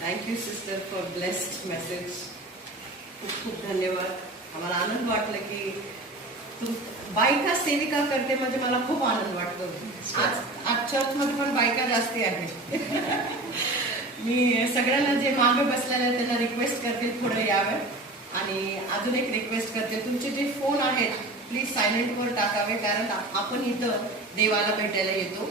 Thank you sister for blessed message. खूप खूप धन्यवाद. आम्हाला आनंद वाटलं की तू बायका सेविका करते म्हणजे मला खूप आनंद वाटतो. आज चर्चमध्ये पण बायका जास्ती आहेत. मी सगळ्यांना जे मागे बसलेले आहेत त्यांना रिक्वेस्ट करते पुढे यावं. आणि अजून एक रिक्वेस्ट करते, तुमचे जे फोन आहेत प्लीज सायलेंटवर टाकावे, कारण आपण इथं देवाला भेटायला येतो.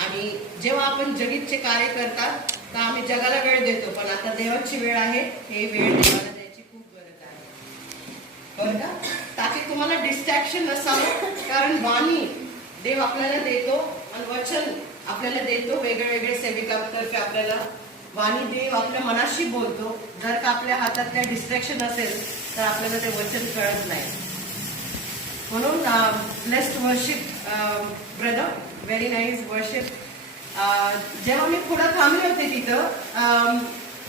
आणि जेव्हा आपण जगीचे कार्य करतात तर आम्ही जगाला वेळ देतो, पण आता देवाची वेळ आहे, हे वेळ देवाला द्यायची खूप गरज आहे, बरं का? ताकी तुम्हाला डिस्ट्रॅक्शन नसावं, कारण वाणी देव आपल्याला देतो आणि वचन आपल्याला देतो. वेगळे वेगळे सेविकांतर्फे आपल्याला वाणी देव आपल्या मनाशी बोलतो. जर का आपल्या हातात त्या डिस्ट्रॅक्शन असेल तर आपल्याला ते वचन कळत नाही. म्हणून blessed worship brother, very nice worship. जेव्हा मी पुढे थांबले होते तिथं,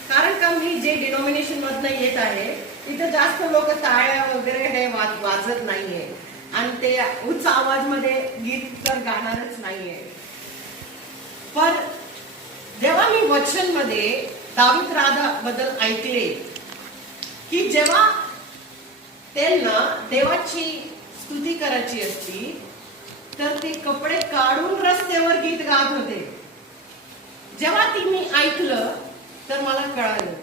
कारण का मी जे डिनॉमिनेशन मधनं येत आहे तिथं जास्त लोक टाळ्या वगैरे हे वाजत नाहीये आणि ते उच्च आवाज मध्ये गीत तर गाणारच नाहीये. पण जेव्हा मी वचन मध्ये दावीद राजा बद्दल ऐकले की जेव्हा त्यांना देवाची स्तुती करायची असती तर ते कपडे काढून रस्त्यावर गीत गात होते. जेव्हा ती मी ऐकलं तर मला कळालं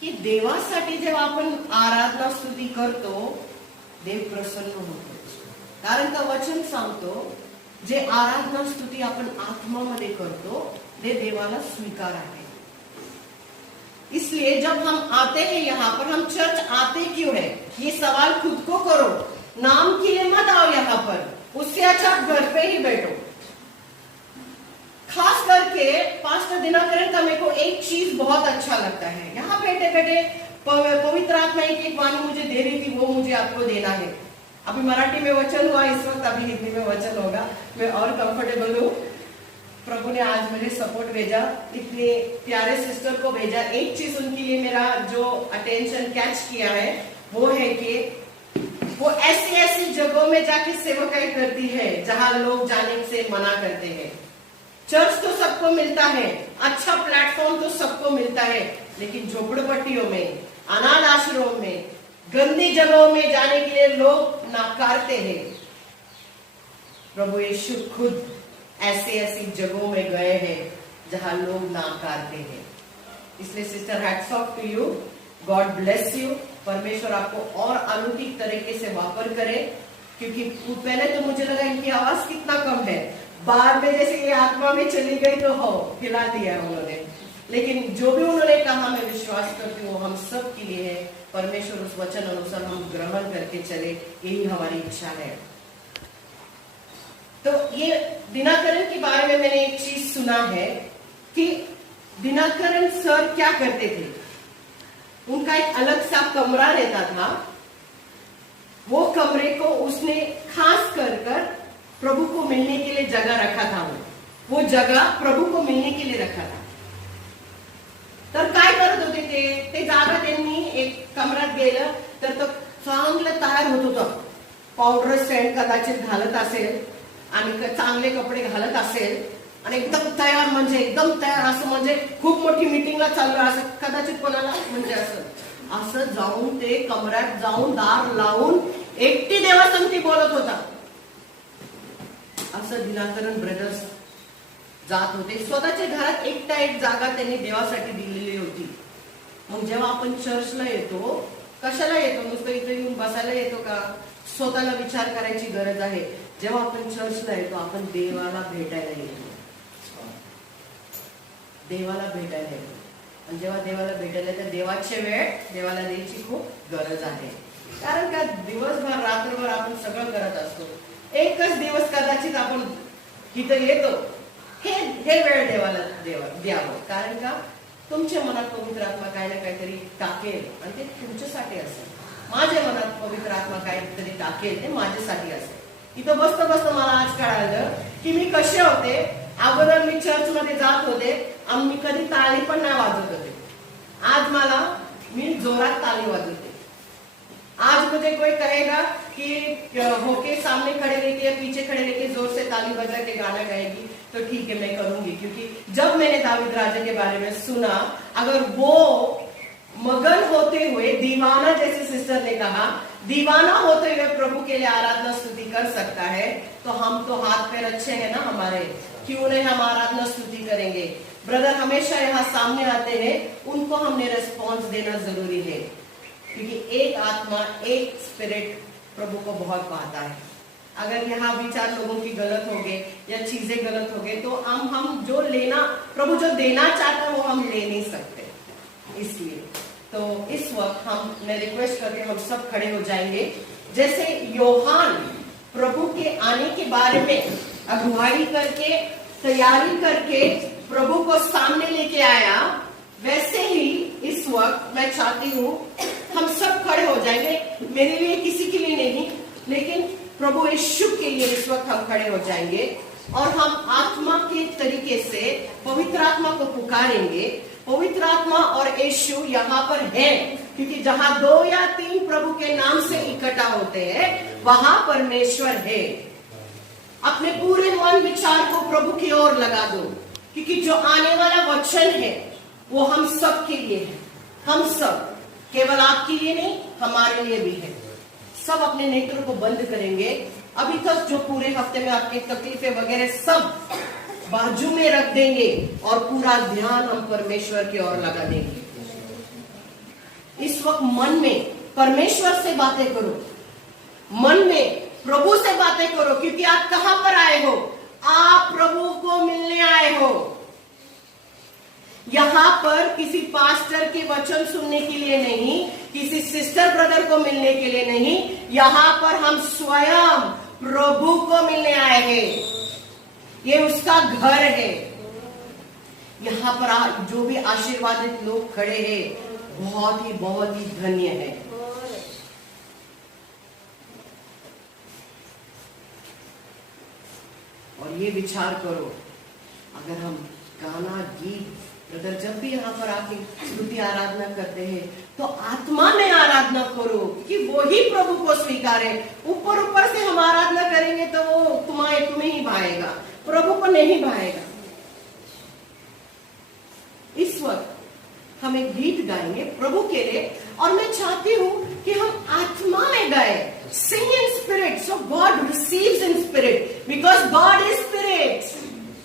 की देवासाठी जेव्हा आपण आराधना स्तुती करतो देव प्रसन्न होतो. कारण का वचन सांगतो जे आराधना स्तुती आपण आत्मामध्ये करतो ते देवाला स्वीकार है. इसलिए जब हम आते हैं यहाँ पर, हम चर्च आते क्यों है, ये सवाल खुद को करो. नाम के लिए मत आओ यहाँ पर, उससे अच्छा आप घर पे ही बैठो. खास करके पास्टर दिनाकरण का मेरे को एक चीज बहुत अच्छा लगता है, यहाँ बैठे बैठे पवित्र आत्मा एक वाणी मुझे दे रही थी, वो मुझे आपको देना है. अभी मराठी में वचन हुआ इस वक्त, अभी हिंदी में वचन होगा. मैं और कंफर्टेबल हूँ. प्रभु ने आज मुझे सपोर्ट भेजा, इतने प्यारे सिस्टर को भेजा. एक चीज उनके लिए मेरा जो अटेंशन कैच किया है वो है कि वो ऐसी ऐसी जगहों में जाके सेवकाई करती है जहां लोग जाने से मना करते हैं. चर्च तो सबको मिलता है, अच्छा प्लेटफॉर्म तो सबको मिलता है, लेकिन झोपड़पट्टियों में, अनाथ आश्रमों में, गंदी जगहों में जाने के लिए लोग नाकारते हैं. प्रभु यीशु खुद ऐसी ऐसी जगहों में गए हैं जहां लोग नाकारते हैं. इसलिए sister hats off to you. God bless you. परमेश्वर आपको और अलौकिक तरीके से वापर करे. क्योंकि पहले तो मुझे लगा इनकी आवाज कितना कम है, बाद में जैसे ये आत्मा में चली गई तो हो हिला दिया उन्होंने. लेकिन जो भी उन्होंने कहा मैं विश्वास करती हूँ हम सब के लिए है. परमेश्वर उस वचन अनुसार हम ग्रहण करके चले, यही हमारी इच्छा है. तो ये दिनाकरण के बारे में मैंने एक चीज सुना है कि दिनाकरण सर क्या करते थे, उनका एक अलग सा कमरा रहता था. वो कमरे को उसने खास कर प्रभु को मिलने के लिए जगह रखा था. वो जगह प्रभु को मिलने के लिए रखा था. तर काय करत होते ते जागा त्यांनी एक कमरात गेलं तर तो चांगलं तयार होत होतं. पावडर सेंट कदाचित घालत असेल आणि चांगले कपडे घालत असेल आणि एकदम तयार, म्हणजे एकदम तयार, असं म्हणजे खूप मोठी मीटिंगला चाललं असं कदाचित कोणाला, म्हणजे असं जाऊन ते कमऱ्यात जाऊन दार लावून एकटी देवासंगती बोलत होता. असं दिनाकरण ब्रदर्स जात होते. स्वतःच्या घरात एकटा एक जागा त्यांनी देवासाठी दिलेली होती. मग जेव्हा आपण चर्चला येतो, कशाला येतो? नुसतं इथे येऊन बसायला येतो का? स्वतःला विचार करायची गरज आहे. जेव्हा आपण चर्चला येतो आपण देवाला भेटायला येतो, देवाला भेटायला येतो. आणि जेव्हा देवाला भेटायला तर देवाची वेळ देवाला द्यायची खूप गरज आहे. कारण का दिवसभर रात्रभर आपण सगळं करत असतो, एकच दिवस कदाचित आपण इथं येतो. हे वेळ देवाला द्यावं. कारण का तुमच्या मनात पवित्र आत्मा काही ना काहीतरी टाकेल आणि ते तुमच्यासाठी असेल. माझ्या मनात पवित्र आत्मा काहीतरी टाकेल, ते माझ्यासाठी असेल. इथं बसता बसता मला आज कळालं की मी कसे होते. अगोदर मी चर्च मध्ये जात होते आणि मी कधी ताली पण नाही वाजवत होते. आज मी जोरात ताली वाजवते. आज मुझे कोई कहेगा कि कि होके सामने खड़े रहके या पीछे खड़े रहके जोर से ताली बजा के गाना गाएगी तो ठीक है, मैं करूंगी। क्योंकि जब मैंने दाऊद राजा के बारे में सुना, अगर वो मगन होते हुए दीवाना, जैसे सिस्टर ने कहा, दीवाना होते हुए प्रभु के लिए आराधना स्तुति कर सकता है, तो हम तो हाथ पैर अच्छे हैं ना हमारे, क्यों नहीं हम आराधना स्तुति करेंगे। ब्रदर हमेशा यहाँ सामने आते हैं, उनको हमने रेस्पॉन्स देना जरूरी है, क्योंकि एक आत्मा, एक स्पिरिट प्रभु को बहुत पाता है। अगर यहाँ विचार लोगों की गलत हो गए या चीजें गलत हो गए, तो हम जो लेना, प्रभु जो देना चाहता है वो हम ले नहीं सकते। इसलिए तो इस वक्त मैं रिक्वेस्ट करके हम सब खड़े हो जाएंगे। जैसे योहान प्रभु के आने के बारे में अगुवाई करके, तैयारी करके प्रभु को सामने लेके आया, वैसे ही इस वक्त मैं चाहती हूँ हम सब खड़े हो जाएंगे। मेरे लिए, किसी के लिए नहीं, लेकिन प्रभु यीशु के लिए इस वक्त हम खड़े हो जाएंगे और हम आत्मा के तरीके से पवित्र आत्मा को पुकारेंगे। पवित्र आत्मा और यीशु यहाँ पर है, क्योंकि जहाँ 2 या 3 प्रभु के नाम से इकट्ठा होते हैं वहां परमेश्वर है। अपने पूरे मन विचार को प्रभु की ओर लगा दो, क्योंकि जो आने वाला वचन है वो हम सब के लिए है। हम सब, केवल आपके लिए नहीं, हमारे लिए भी है। सब अपने नेत्रों को बंद करेंगे। अभी तक जो पूरे हफ्ते में आपकी तकलीफें वगैरह सब बाजू में रख देंगे और पूरा ध्यान हम परमेश्वर की ओर लगा देंगे। इस वक्त मन में परमेश्वर से बातें करो, मन में प्रभु से बातें करो, क्योंकि आप कहां पर आए हो? आप प्रभु को मिलने आए हो। यहाँ पर किसी पास्टर के वचन सुनने के लिए नहीं, किसी सिस्टर ब्रदर को मिलने के लिए नहीं, यहाँ पर हम स्वयं प्रभु को मिलने आए हैं। ये उसका घर है। यहाँ पर जो भी आशीर्वादित लोग खड़े हैं, बहुत ही धन्य है। और ये विचार करो, अगर हम गाना, गीत, ब्रदर जब भी यहाँ पर आके स्तुति आराधना करते हैं तो आत्मा में आराधना करो, कि वो ही प्रभु को स्वीकारे। ऊपर से हम आराधना करेंगे तो वो तुम्हें ही भाएगा, प्रभु को नहीं भाएगा। इस वक्त हम एक गीत गाएंगे प्रभु के लिए, और मैं चाहती हूँ कि हम आत्मा में गाए। Sing in spirit, so God receives in spirit, because God is spirit.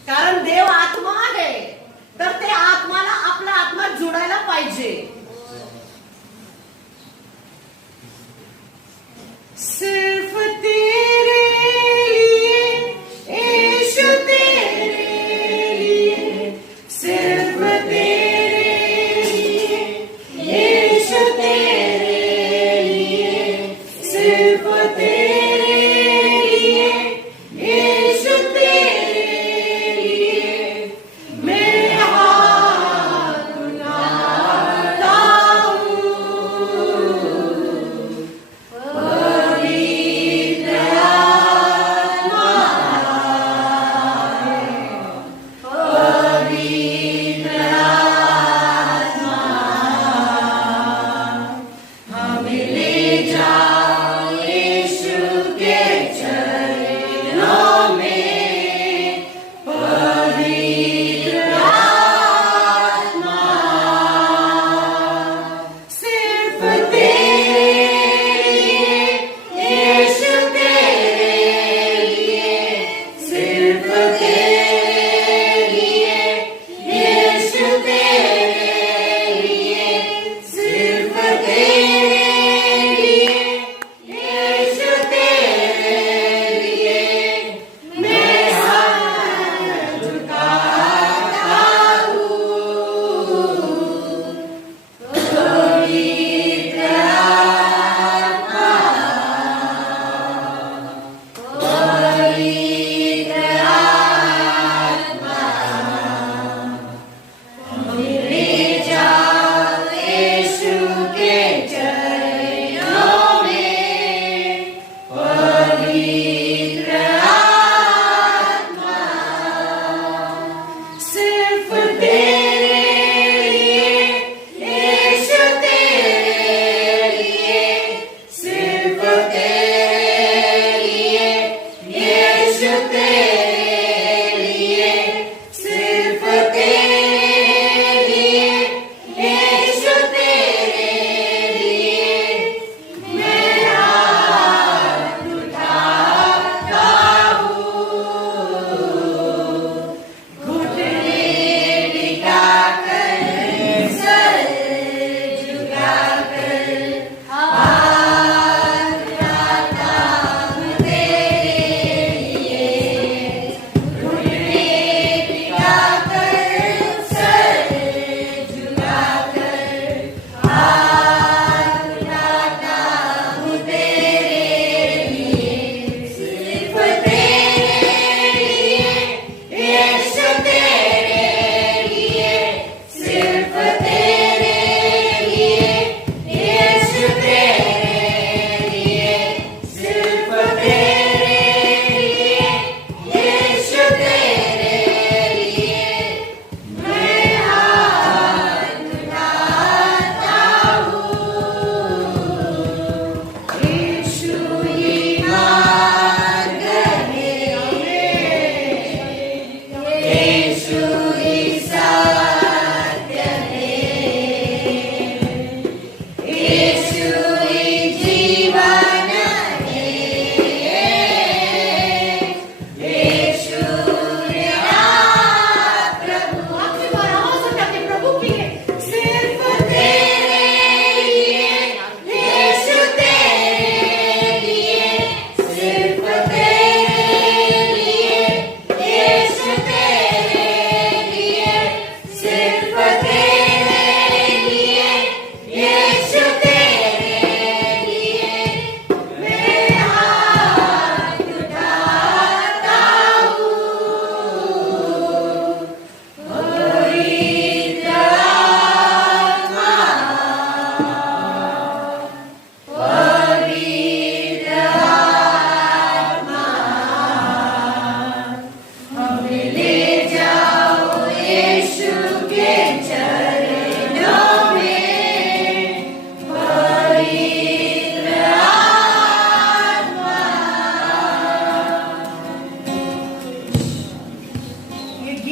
कारण देव आत्मा आहे, तर ते आत्माला आपला आत्मा जोडायला पाहिजे। सिर्फ तेरे लिए यीशु, तेरे लिए, सिर्फ तेरे लिए यीशु, तेरे लिए, सिर्फ तेरे लिए यीशु, तेरे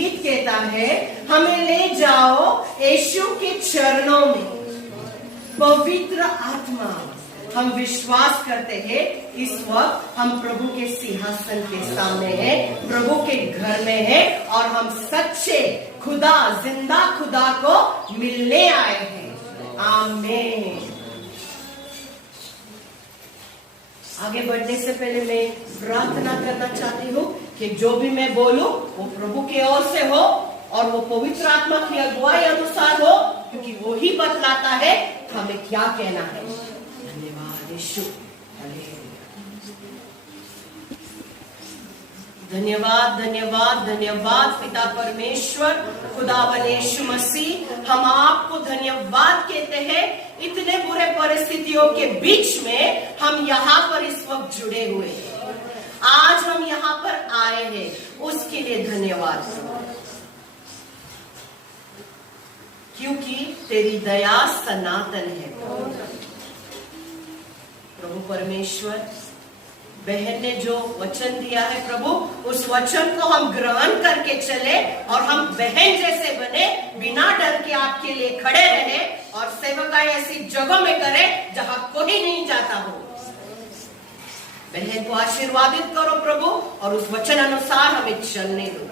गीत कहता है, हमें ले जाओ यीशु के चरणों में। पवित्र आत्मा, हम विश्वास करते हैं इस वक्त हम प्रभु के सिंहासन के सामने हैं, प्रभु के घर में हैं और हम सच्चे खुदा, जिंदा खुदा को मिलने आए हैं। आमीन। आगे बढ़ने से पहले मैं प्रार्थना करना चाहती हूँ कि जो भी मैं बोलूं वो प्रभु की ओर से हो और वो पवित्र आत्मा की अगुवाई अनुसार हो, क्योंकि वो ही बतलाता है हमें क्या कहना है। धन्यवाद यीशु, धन्यवाद धन्यवाद धन्यवाद पिता परमेश्वर, खुदावन यीशु मसीह, हम आपको धन्यवाद कहते हैं। इतने बुरे परिस्थितियों के बीच में हम यहाँ पर इस वक्त जुड़े हुए हैं, आज हम यहाँ पर आए हैं, उसके लिए धन्यवाद, क्योंकि तेरी दया सनातन है। प्रभु परमेश्वर, बहन ने जो वचन दिया है प्रभु, उस वचन को हम ग्रहण करके चले और हम बहन जैसे बने, बिना डर के आपके लिए खड़े रहे और सेवकाई ऐसी जगह में करें जहां कोई नहीं जाता हो। बहन को आशीर्वादित करो प्रभु और उस वचन अनुसार हमें चलने दो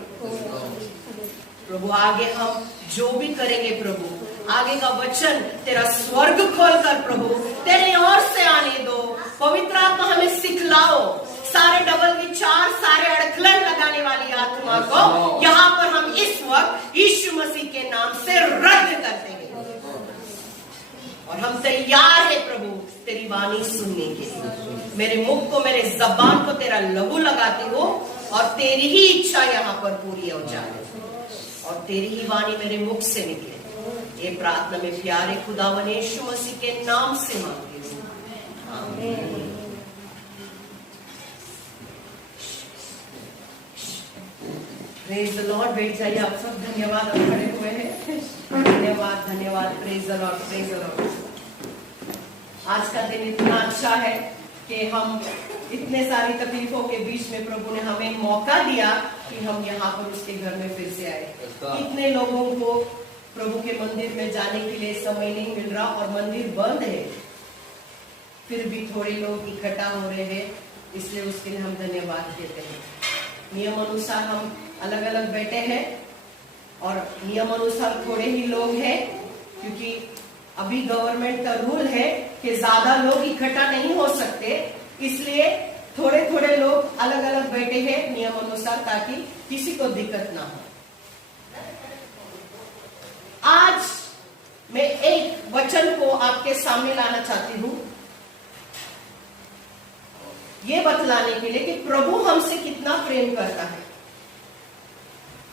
प्रभु। आगे हम जो भी करेंगे प्रभु, आगे का वचन तेरा स्वर्ग खोलकर प्रभु तेरे ओर से आने दो। पवित्र आत्मा हमें सिखलाओ, सारे डबल विचार, सारे अड़खलन लगाने वाली आत्मा को यहाँ पर हम इस वक्त यीशु मसीह के नाम से रद्द करते हैं और हम तैयार है प्रभु तेरी वाणी सुनने के लिए। मेरे मुख को, मेरे जबान को तेरा लहू लगाते हो और तेरी ही इच्छा यहाँ पर पूरी हो जाए और तेरी ही वाणी मेरे मुख से निकले। ये प्रार्थना में प्यारे खुदावन यीशु मसीह के नाम से मांगती हूँ, आमीन। Praise the Lord. बैठ जाइए आप सब, धन्यवाद आप खड़े हुए हैं। धन्यवाद धन्यवाद, praise the Lord, praise the Lord. आज का दिन इतना अच्छा है कि हम इतने सारी तकलीफों के बीच में प्रभु ने हमें मौका दिया कि हम यहाँ पर उसके घर में फिर से आए। इतने लोगों को प्रभु के मंदिर में जाने के लिए समय नहीं मिल रहा और मंदिर बंद है, फिर भी थोड़े लोग इकट्ठा हो रहे हैं, इसलिए उसके लिए हम धन्यवाद देते हैं। नियम अनुसार हम अलग अलग बैठे हैं और नियम अनुसार थोड़े ही लोग हैं, क्योंकि अभी गवर्नमेंट का रूल है कि ज्यादा लोग इकट्ठा नहीं हो सकते, इसलिए थोड़े थोड़े लोग अलग अलग बैठे हैं नियम अनुसार, ताकि किसी को दिक्कत ना हो। आज मैं एक वचन को आपके सामने लाना चाहती हूं, ये बतलाने के लिए कि प्रभु हमसे कितना प्रेम करता है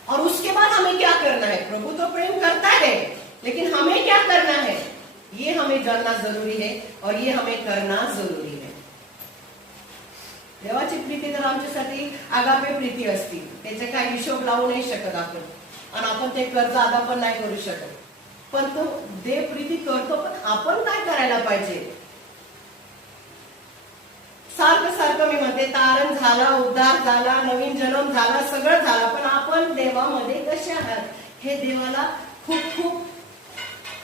और उसके बाद हमें क्या करना है। प्रभु तो प्रेम करता है, लेकिन हमें क्या करना है ये हमें जानना जरुरी है और ये हमें करना जरुरी है। देवाची प्रीती तर आमच्यासाठी आगापे प्रीती असती, त्याचे काही हिशोब लावू नाही शकत आपण आणि आपण ते कर्ज आदा पण नाही करू शकत, पण तो देव प्रीती करतो, पण आपण काय करायला पाहिजे। सारखं सारखं मी म्हणते तारण झाला, उद्धार झाला, नवीन जन्म झाला, सगळं झालं, पण आपण देवामध्ये कसे आहात हे देवाला खूप खूप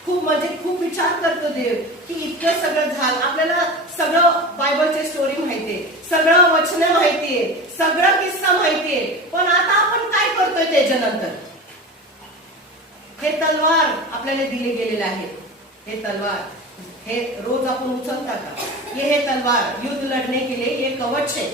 खूप म्हणजे खूप विचार करतो देव की इतकं सगळं झालं, आपल्याला सगळं बायबलची स्टोरी माहितीये, सगळं वचन माहितीये, सगळं किस्सा माहितीये, पण आता आपण काय करतोय त्याच्यानंतर। हे तलवार आपल्याला दिले गेलेले आहे, हे तलवार हे रोज आपण उचलता का? ये तलवार युद्ध लड़ने के लिए ये कवच है,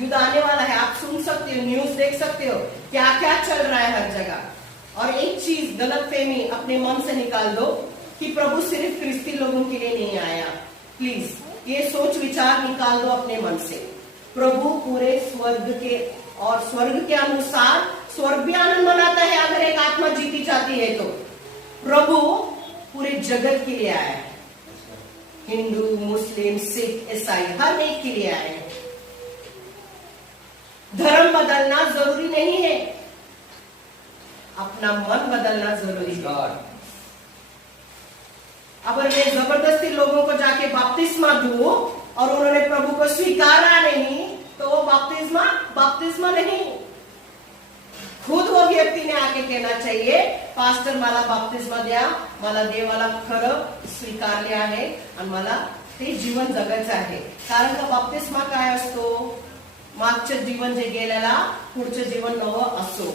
युद्ध आने वाला है, आप सुन सकते हो, न्यूज देख सकते हो क्या क्या चल रहा है हर जगह। और एक चीज गलतफहमी अपने मन से निकाल दो कि प्रभु सिर्फ ख्रिस्ती लोगों के लिए नहीं आया, प्लीज ये सोच विचार निकाल दो अपने मन से। प्रभु पूरे स्वर्ग के और स्वर्ग के अनुसार स्वर्ग भी आनंद मनाता है अगर एक आत्मा जीती जाती है तो। प्रभु पूरे जगत के लिए आया है, हिंदू, मुस्लिम, सिख, ईसाई हर एक के लिए आया है। धर्म बदलना जरूरी नहीं है, अपना मन बदलना जरूरी है। अगर मैं जबरदस्ती लोगों को जाके बपतिस्मा दूं और उन्होंने प्रभु को स्वीकारा नहीं तो वो बपतिस्मा नहीं, खुद वो व्यक्ति ने आके कहना चाहिए, पास्टर मला बपतिस्मा द्या, मला देवाला खरं स्वीकारले आहे आणि मला ते जीवन जगायचं आहे. कारण का बपतिस्मा काय असतो? मागचं जीवन जे गेलेला पुढचं जीवन नवं असो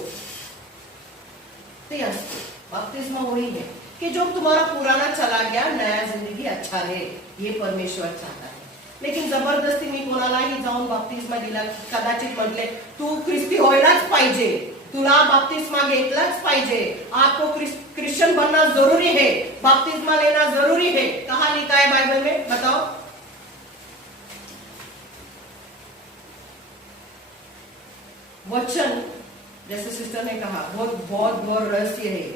ते असतो. बपतिस्मा वही है कि जो तुम्हारा पुराना चला गया, नया जिंदगी अच्छा है, ये परमेश्वर चाहता है. लेकिन जबरदस्ती मी कोणालाही जाऊन बपतिस्मा दिला, कदाचित म्हटले तू ख्रिस्ती व्हायलाच पाहिजे, तुला बपतिस्मा घेतलाच पाहिजे, आपको क्रिश्चियन बनना जरूरी है, बपतिस्मा लेना जरूरी है. कहाँ लिखा है बाइबल में? बताओ. वचन, जैसे सिस्टर ने कहा, बहुत रहस्य है.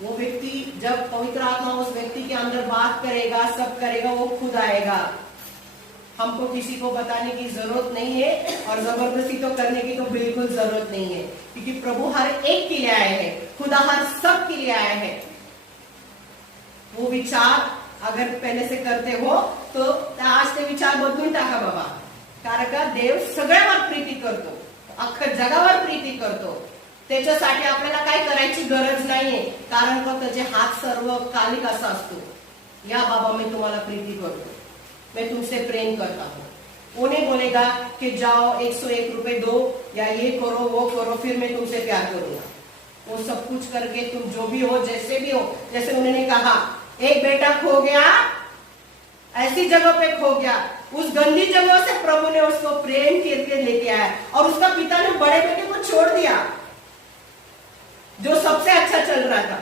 वो व्यक्ति जब पवित्र आत्मा उस व्यक्ति के अंदर बात करेगा, सब करेगा, वो खुद आएगा. हमको किसी को बताने की जरूरत नहीं है और जबरदस्ती तो करने की तो बिल्कुल जरूरत नहीं है, क्योंकि प्रभु हर एक के लिए आए हैं, खुदा हर सब के लिए आए हैं. वो विचार अगर पहले से करते हो तो आज ते विचार बदलून टाका बाबा. कारण का देव सगळ्यावर प्रीती करतो, अख्खा जगावर प्रीती करतो. त्याच्यासाठी आपल्याला काय करायची गरज नाहीये, कारण का त्याचे हात सर्व कालिक असा असतो. या बाबा मैं तुम्हाला प्रीती करतो, मैं तुमसे प्रेम करता हूँ. वो नहीं बोलेगा कि जाओ 101 रुपए दो या ये करो वो करो फिर मैं तुमसे प्यार करूंगा. वो सब कुछ करके तुम जो भी हो, जैसे भी हो, जैसे उन्होंने कहा एक बेटा खो गया, ऐसी जगह पे खो गया, उस गंदी जगह से प्रभु ने उसको प्रेम करके लेके आया और उसका पिता ने बड़े बेटे को छोड़ दिया जो सबसे अच्छा चल रहा था,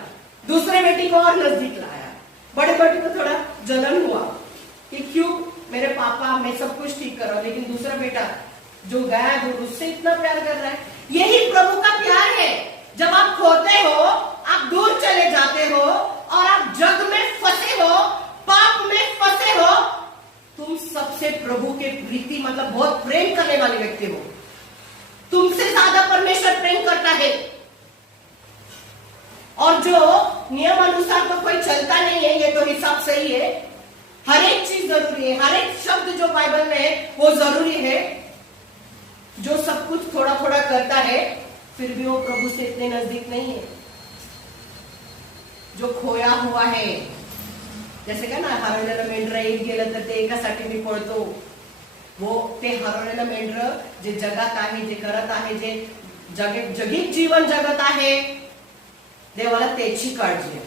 दूसरे बेटी को और नजदीक लाया. बड़े बेटे को थोड़ा जलन हुआ कि क्यों मेरे पापा, मैं सब कुछ ठीक कर रहा हूं, लेकिन दूसरा बेटा जो गया दूर उससे इतना प्यार कर रहा है. यही प्रभु का प्यार है. जब आप खोते हो, आप दूर चले जाते हो और आप जग में फंसे हो, पाप में फंसे हो, तुम सबसे प्रभु के प्रीति मतलब बहुत प्रेम करने वाले व्यक्ति हो. तुमसे ज्यादा परमेश्वर प्रेम करता है. और जो नियम अनुसार तो कोई चलता नहीं है, ये तो हिसाब सही है. हर एक चीज जरूरी है, हर एक शब्द जो बाइबल में है वो जरूरी है. जो सब कुछ थोड़ा थोड़ा करता है फिर भी वो प्रभु से इतने नजदीक नहीं है. जो खोया हुआ है, जैसे का ना हरवलेलं मेंढर एक गेलं तर ते एकासाठी मी पळतो, वो ते हरवलेलं मेंढर जे जगात आहे, जे करत आहे, जे जगित जीवन जगत आहे, देवाला त्याची काळजी आहे.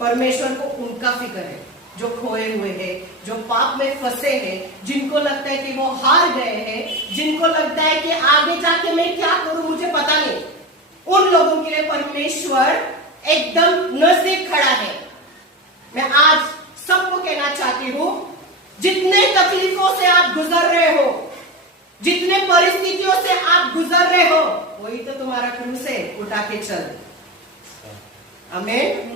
परमेश्वर को उनका फिक्र है जो खोए हुए हैं, जो पाप में फंसे हैं, जिनको लगता है कि वो हार गए हैं, जिनको लगता है कि आगे जाके मैं क्या करूं मुझे पता नहीं, उन लोगों के लिए परमेश्वर एकदम नजदीक खड़ा है. मैं आज सबको कहना चाहती हूं, जितने तकलीफों से आप गुजर रहे हो, जितने परिस्थितियों से आप गुजर रहे हो, वही तो तुम्हारा क्रूस है, उठा के चल. आमेन.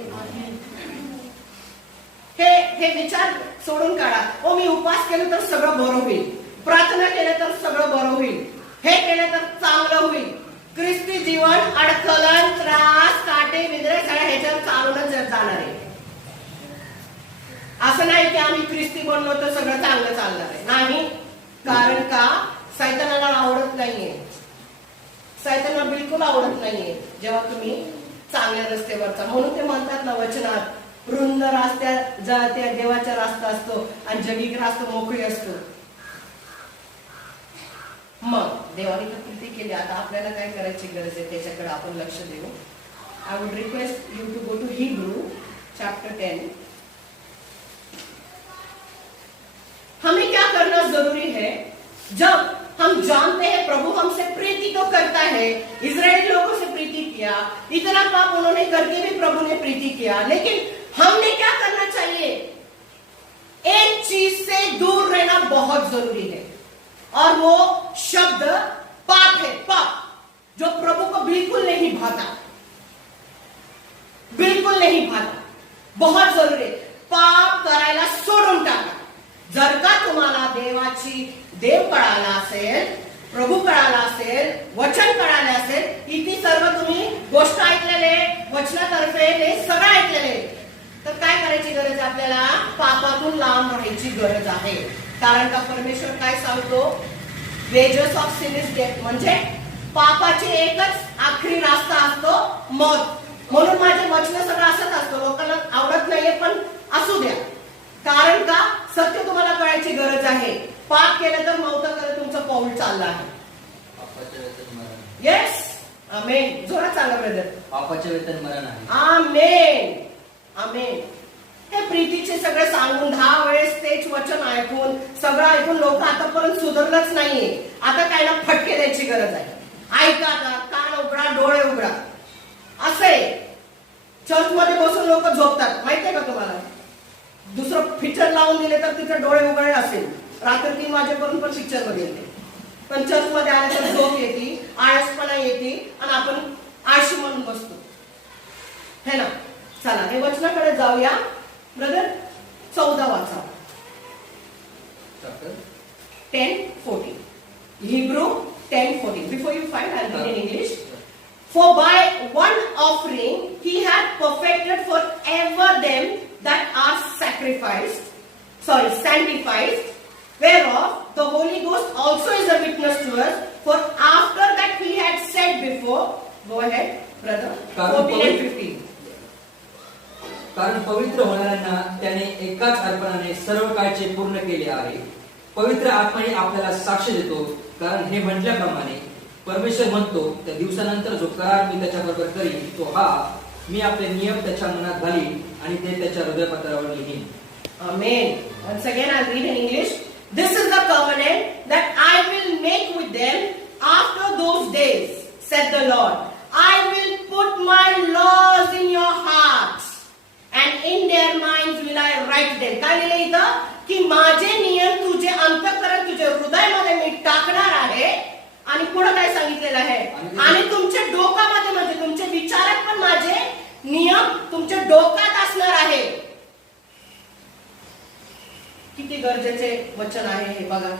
हे विचार सोडून काढा. ओ मी उपवास केलं तर सगळं बरं होईल, प्रार्थना केलं तर सगळं बरं होईल, हे केलं तर चांगलं होईल. ख्रिस्ती जीवन अडखलन, त्रास, काटे, विद्रे सगळ्या ह्याच्यावर चालूनच जाणार आहे. असं नाही की आम्ही ख्रिस्ती बनलो तर सगळं चांगलं चालणार आहे, नाही. कारण का सैतानाला आवडत नाहीये, सैतानाला बिलकुल आवडत नाहीये जेव्हा तुम्ही चांगल्या रस्त्यावरचा. म्हणून ते म्हणतात ना वचनात, रुंद रस्त्यात त्या देवाचा रस्ता असतो आणि जगिक रस्ता मोकळी असतो. मग देवाने तर कृती केली, आता आपल्याला काय करायची गरज आहे त्याच्याकडे आपण लक्ष देऊ. I would request you to go to Hebrew chapter 10. हमें क्या करना जरूरी है? जब हम जानते हैं प्रभु हमसे प्रीति तो करता है, इजरायली लोगों से प्रीति किया, इतना पाप उन्होंने करके भी प्रभु ने प्रीति किया, लेकिन हमने क्या करना चाहिए? एक चीज से दूर रहना बहुत जरूरी है और वो शब्द पाप है. पाप जो प्रभु को बिल्कुल नहीं भाता, बिल्कुल नहीं भाता, बहुत जरूरी है. पाप करायला सोडून टाका. जर का तुम्हाला देव कळाला असेल, प्रभू कळाला असेल, वचन कळाले असेल, इथे सर्व तुम्ही गोष्ट ऐकलेले, वचनातर्फे हे सगळं ऐकलेले, तर काय करायची गरज आहे? आपल्याला पापातून लांब राहायची गरज आहे. कारण का परमेश्वर काय सांगतो? Wedges of sin is death, म्हणजे पापाची एकच आखरी रास्ता असतो मौत. म्हणून माझे वचन सगळं असत असतो. लोकांना आवडत नाहीये पण असू द्या. कारण का सत्य तुम्हाला कळायची गरज आहे. पाप केलं तर मौताकडे तुमचं पाऊल चाललं आहे. येस, आमेन. जोरात सांगा ब्रदर. पापाचे वेतन मरण आहे. आमेन, आमेन. हे प्रीतीचे सगळे सांगून 10 वेळेस तेच वचन ऐकून सगळं ऐकून लोक आतापर्यंत सुधारलंच नाहीये. आता काय ना फटके द्यायची गरज आहे. ऐका, कान उघडा, डोळे उघडा. असे चर्च मध्ये बसून लोक झोपतात माहितीये का तुम्हाला. दुसरं पिक्चर लावून दिले तर तिथे डोळे उघडे असेल. रात्री 3 वाजेपर्यंत पण पिक्चर मध्ये येते. पण चर्च मध्ये आले तर झोप येते, आळसपणा येते आणि आपण आळशी म्हणून बसतो, है ना. चला हे वचनाकडे जाऊया. ब्रदर 14 वाचा. 10:14. Hebrew 10:14. Before you find, I'll read in English. For by one offering he had perfected forever them that are sanctified, whereof the Holy Ghost also is a witness to us. For after that he had said before, go ahead, brother. 14 and 15. कारण पवित्र होणाऱ्यांना त्याने एकाच अर्पणाने सर्व काळचे पूर्ण केले आहे. पवित्र आत्माही आपल्याला साक्ष देतो. कारण हे म्हटल्याप्रमाणे परमेश्वर म्हणतो, त्या दिवसानंतर जो करार मी त्याच्याबरोबर करीन तो हा, मी आपले नियम त्याच्या मनात घालीन आणि ते त्याच्या हृदयपत्रावर लिहीन. Amen. Once again I'll read in English. This is the covenant that I will make with them after those days, said the Lord. I will put my laws in your hearts and in their minds will I write them. काय लिहिलं इथं की माझे नियम तुझे अंतःकरण तुझे हृदयामध्ये मी टाकणार आहे. आणि पुढे काय सांगितलेलं आहे, आणि तुमच्या डोक्यामध्ये म्हणजे तुमच्या विचारात पण माझे नियम तुमच्या डोक्यात असणार आहे. किती गरजेचे वचन आहे हे बघा.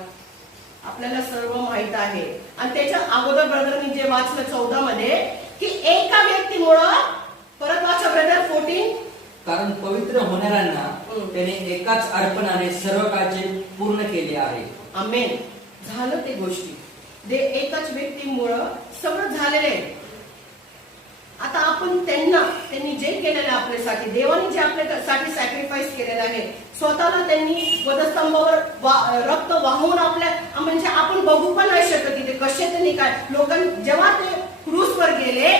आपल्याला सर्व माहित आहे. आणि त्याच्या अगोदर ब्रदरनी जे वाचलं 14 मध्ये की एका व्यक्तीमुळं, परत वाचा ब्रदर 14. कारण पवित्र होणाऱ्यांना त्याने एकाच अर्पणाने सर्व काळचे पूर्ण केले आहे. आमेन. झालं ते गोष्टी ते एकाच व्यक्तीमुळं सगळं झालेलं आहे. आता आपण त्यांनी जे केलेलं आहे आपल्यासाठी, देवाने जे आपल्यासाठी सॅक्रिफाईस केलेलं आहे, स्वतःला त्यांनी वधस्तंभावर रक्त वाहून आपल्या, म्हणजे आपण बघू पण नाही शकत की ते कसे त्यांनी काय. लोकांनी जेव्हा ते क्रूसवर गेले,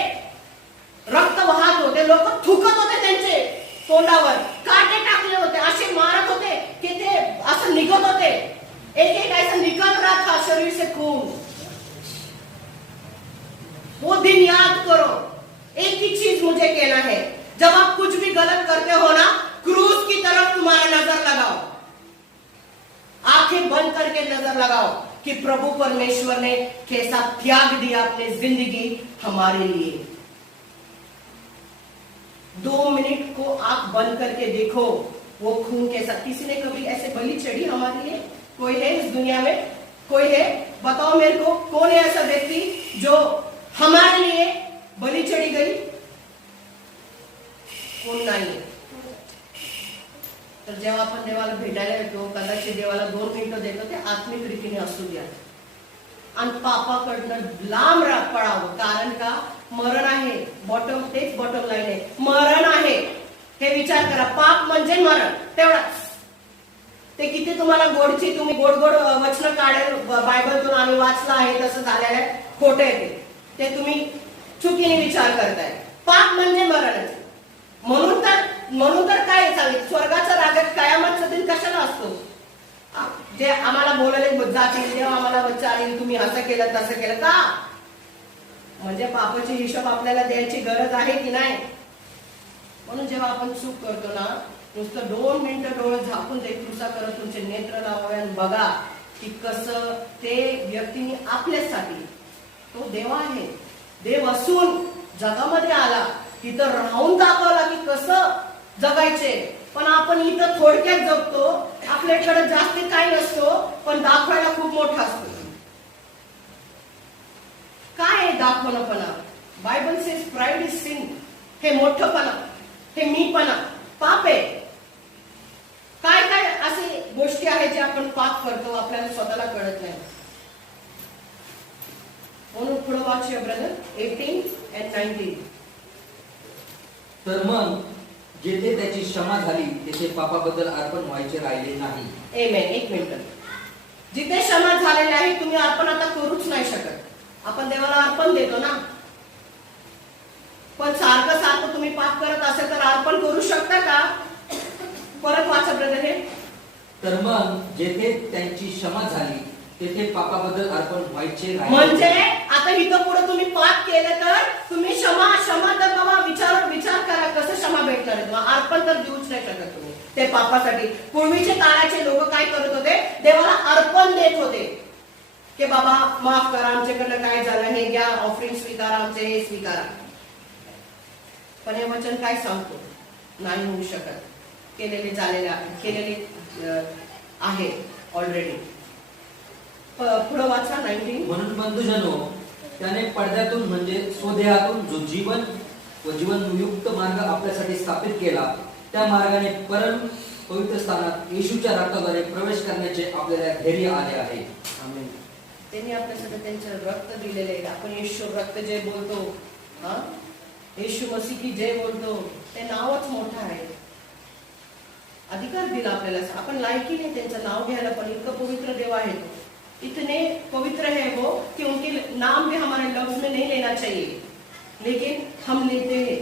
रक्त वाहत होते, लोक थुकत होते, त्यांचे तोंडावर काटे टाकले होते, असे मारत होते की ते असं निघत होते. एक ऐसा निकल रहा था शरीर से खून. वो दिन याद करो. एक ही चीज मुझे कहना है, जब आप कुछ भी गलत करते हो ना, क्रूस की तरफ तुम्हारा नजर लगाओ. आंखें बंद करके नजर लगाओ कि प्रभु परमेश्वर ने कैसा त्याग दिया अपनी जिंदगी हमारे लिए. 2 मिनट को आंख बंद करके देखो वो खून कैसा. किसी ने कभी ऐसे बलि चढ़ी हमारे लिए? कोई है इस दुनिया में? कोई है? बताओ मेरे को, कौन है ऐसा व्यक्ति जो हमारे लिए बलि चढ़ी गई? कोण नाही. तर जेव्हा आपण देवाला भेटायला येतो, कदाचित देवाला 2 मिनिटं देतो, ते आत्मिक रीतीने असू द्या आणि पापाकडनं लांब पडावं. कारण का मरण आहे. तेच बॉटम लाईन आहे, मरण आहे. हे विचार करा, पाप म्हणजे मरण, तेवढाच. ते किती तुम्हाला गोडची, तुम्ही गोड गोड वचन काढेल बायबलतून आम्ही वाचलं आहे तसं झालेलं आहे, खोटे आहे ते तुम्ही चुकीने विचार करताय. पाप म्हणजे मरण. म्हणून तर काय सांगितलं, स्वर्गाच्या राज्यात कयामतचा दिन कशाला असतो? जे आम्हाला बोलायला जातील तेव्हा आम्हाला विचारेल तुम्ही असं केलं तसं केलं का? म्हणजे पापाची हिशोब आपल्याला द्यायची गरज आहे की नाही? म्हणून जेव्हा आपण चूक करतो ना, नुसतं 2 मिनिटं डोळे झाकून ते कृसा करत तुमचे नेत्र लावावे आणि बघा की कसं ते व्यक्तीने आपल्यासाठी, तो देव आहे, देव असून जगामध्ये आला, इथं राहून दाखवला की कसं जगायचे. पण आपण इथं थोडक्यात जगतो, आपल्याकडे जास्त काही नसतो पण दाखवायला खूप मोठा असतो. काय दाखवणंपणा? Bible says pride is sin. हे मोठपणा, हे मीपणा पाप आहे. काय काय असे गोष्टी आहेत जे आपण पाप करतो, आपल्याला स्वतःला कळत नाही. म्हणून पुढे वाचूया ब्रदर 18 and 19. तर मग जेथे त्याची क्षमा झाली तेथे पापाबद्दल अर्पण व्हायचे राहिले नाही. आमेन. एक मिनिट. जिथे क्षमा झालेली आहे तुम्ही अर्पण आता करूच नाही शकत. आपण देवाला अर्पण देतो ना, पण सारखं सारखं तुम्ही पाप करत असेल तर अर्पण करू शकता का? परत वाचा ब्रदर हे. तर मग जेथे त्यांची क्षमा झाली तेथे पापाबद्दल अर्पण व्हायचे म्हणजे राहिले. आता इथं पुढे तुम्ही पाप केलं तर तुम्ही क्षमा तर बाबा विचार करा कसं क्षमा भेटणार आहे तुम्हाला. अर्पण तर देऊच नाही शकत तुम्ही ते पापासाठी. पूर्वीचे काळाचे लोक काय करत होते? देवाला अर्पण देत होते की बाबा माफ करा, आमच्याकडनं काय झालं, हे घ्या, ऑफरिंग स्वीकारा, आमचे हे स्वीकारा. पण हे वचन काय सांगतो? नाही होऊ शकत. केलेले आहे ऑलरेडी. पुढे वाचा 19. म्हणून बंधुजनो, त्याने पडद्यातून म्हणजे स्वदेहातून जो जीवन व जीवनयुक्त मार्ग आपल्यासाठी स्थापित केला, त्या मार्गाने परम पवित्र स्थानात येशूच्या रक्ताद्वारे प्रवेश करण्याचे आपल्याला धैर्य आले आहे. आमेन. त्यांनी आपल्यासाठी त्यांचे रक्त दिलेले आहे. आपण येशू रक्त जे बोलतो, हा येशू मसीह की जय बोलतो, ते नावच मोठं आहे. अधिकार दिला आपल्याला. आपण लायकी नाही त्यांचं नाव घ्यायला, पण इतकं पवित्र देव आहे तो. इतने पवित्र है वो कि उनके नाम भी हमारे लफ्ज में नहीं लेना चाहिए, लेकिन हम लेते हैं.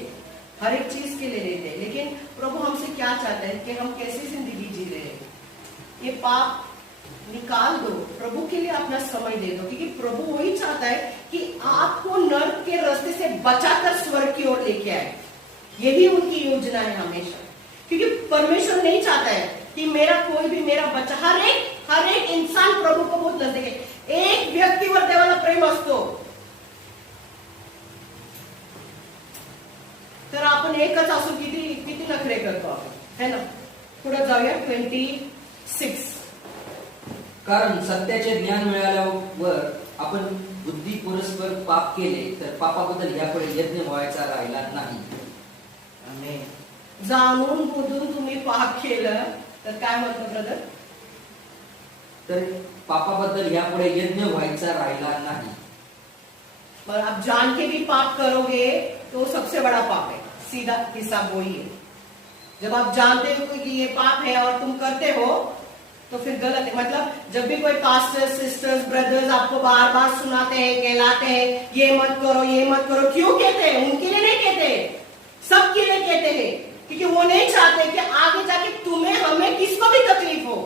हर एक चीज के लिए लेते हैं. लेकिन प्रभु हमसे क्या चाहते हैं कि हम कैसी जिंदगी जी रहे हैं. ये पाप निकाल दो, प्रभु के लिए अपना समय दे दो, क्योंकि प्रभु वही चाहता है कि आपको नर्क के रास्ते से बचाकर स्वर्ग की ओर लेके आए. यही उनकी योजना है हमेशा. क्योंकि परमेश्वर नहीं चाहता है कि मेरा कोई भी मेरा बच्चा, हर एक इंसान प्रभु को बहुत नजदीक आहे. एक व्यक्तीवर देवाला प्रेम असतो. तर आपण एकच असू किती नखरे करतो आपण, है ना. पुढे जाऊया 26. कारण सत्याचे ज्ञान मिळाल्यावर आपण बुद्धी पुरस्पर पाप केले तर पापाबद्दल यापुढे यज्ञ व्हायचा राहिला नाही. आमेन. जाणून बुजून तुम्ही पाप केलं तर काय म्हणतो ब्रदर? तर पापाबद्दल यापुढे यज्ञ व्हायचा राहिला नाही. पर आप जान के भी पाप करोगे तो सबसे बड़ा पाप है. सीधा हिसाब वही है. जब आप जानते हो कि ये पाप है और तुम करते हो तो फिर गलत है. मतलब जब भी कोई पास्टर सिस्टर्स ब्रदर्स आपको बार बार सुनाते हैं, कहलाते हैं, ये मत करो, ये मत करो, क्यों कहते हैं? उनके लिए नहीं कहते, सबके लिए कहते हैं. क्योंकि वो नहीं चाहते कि आगे जाके तुम्हें हमें किसको भी तकलीफ हो.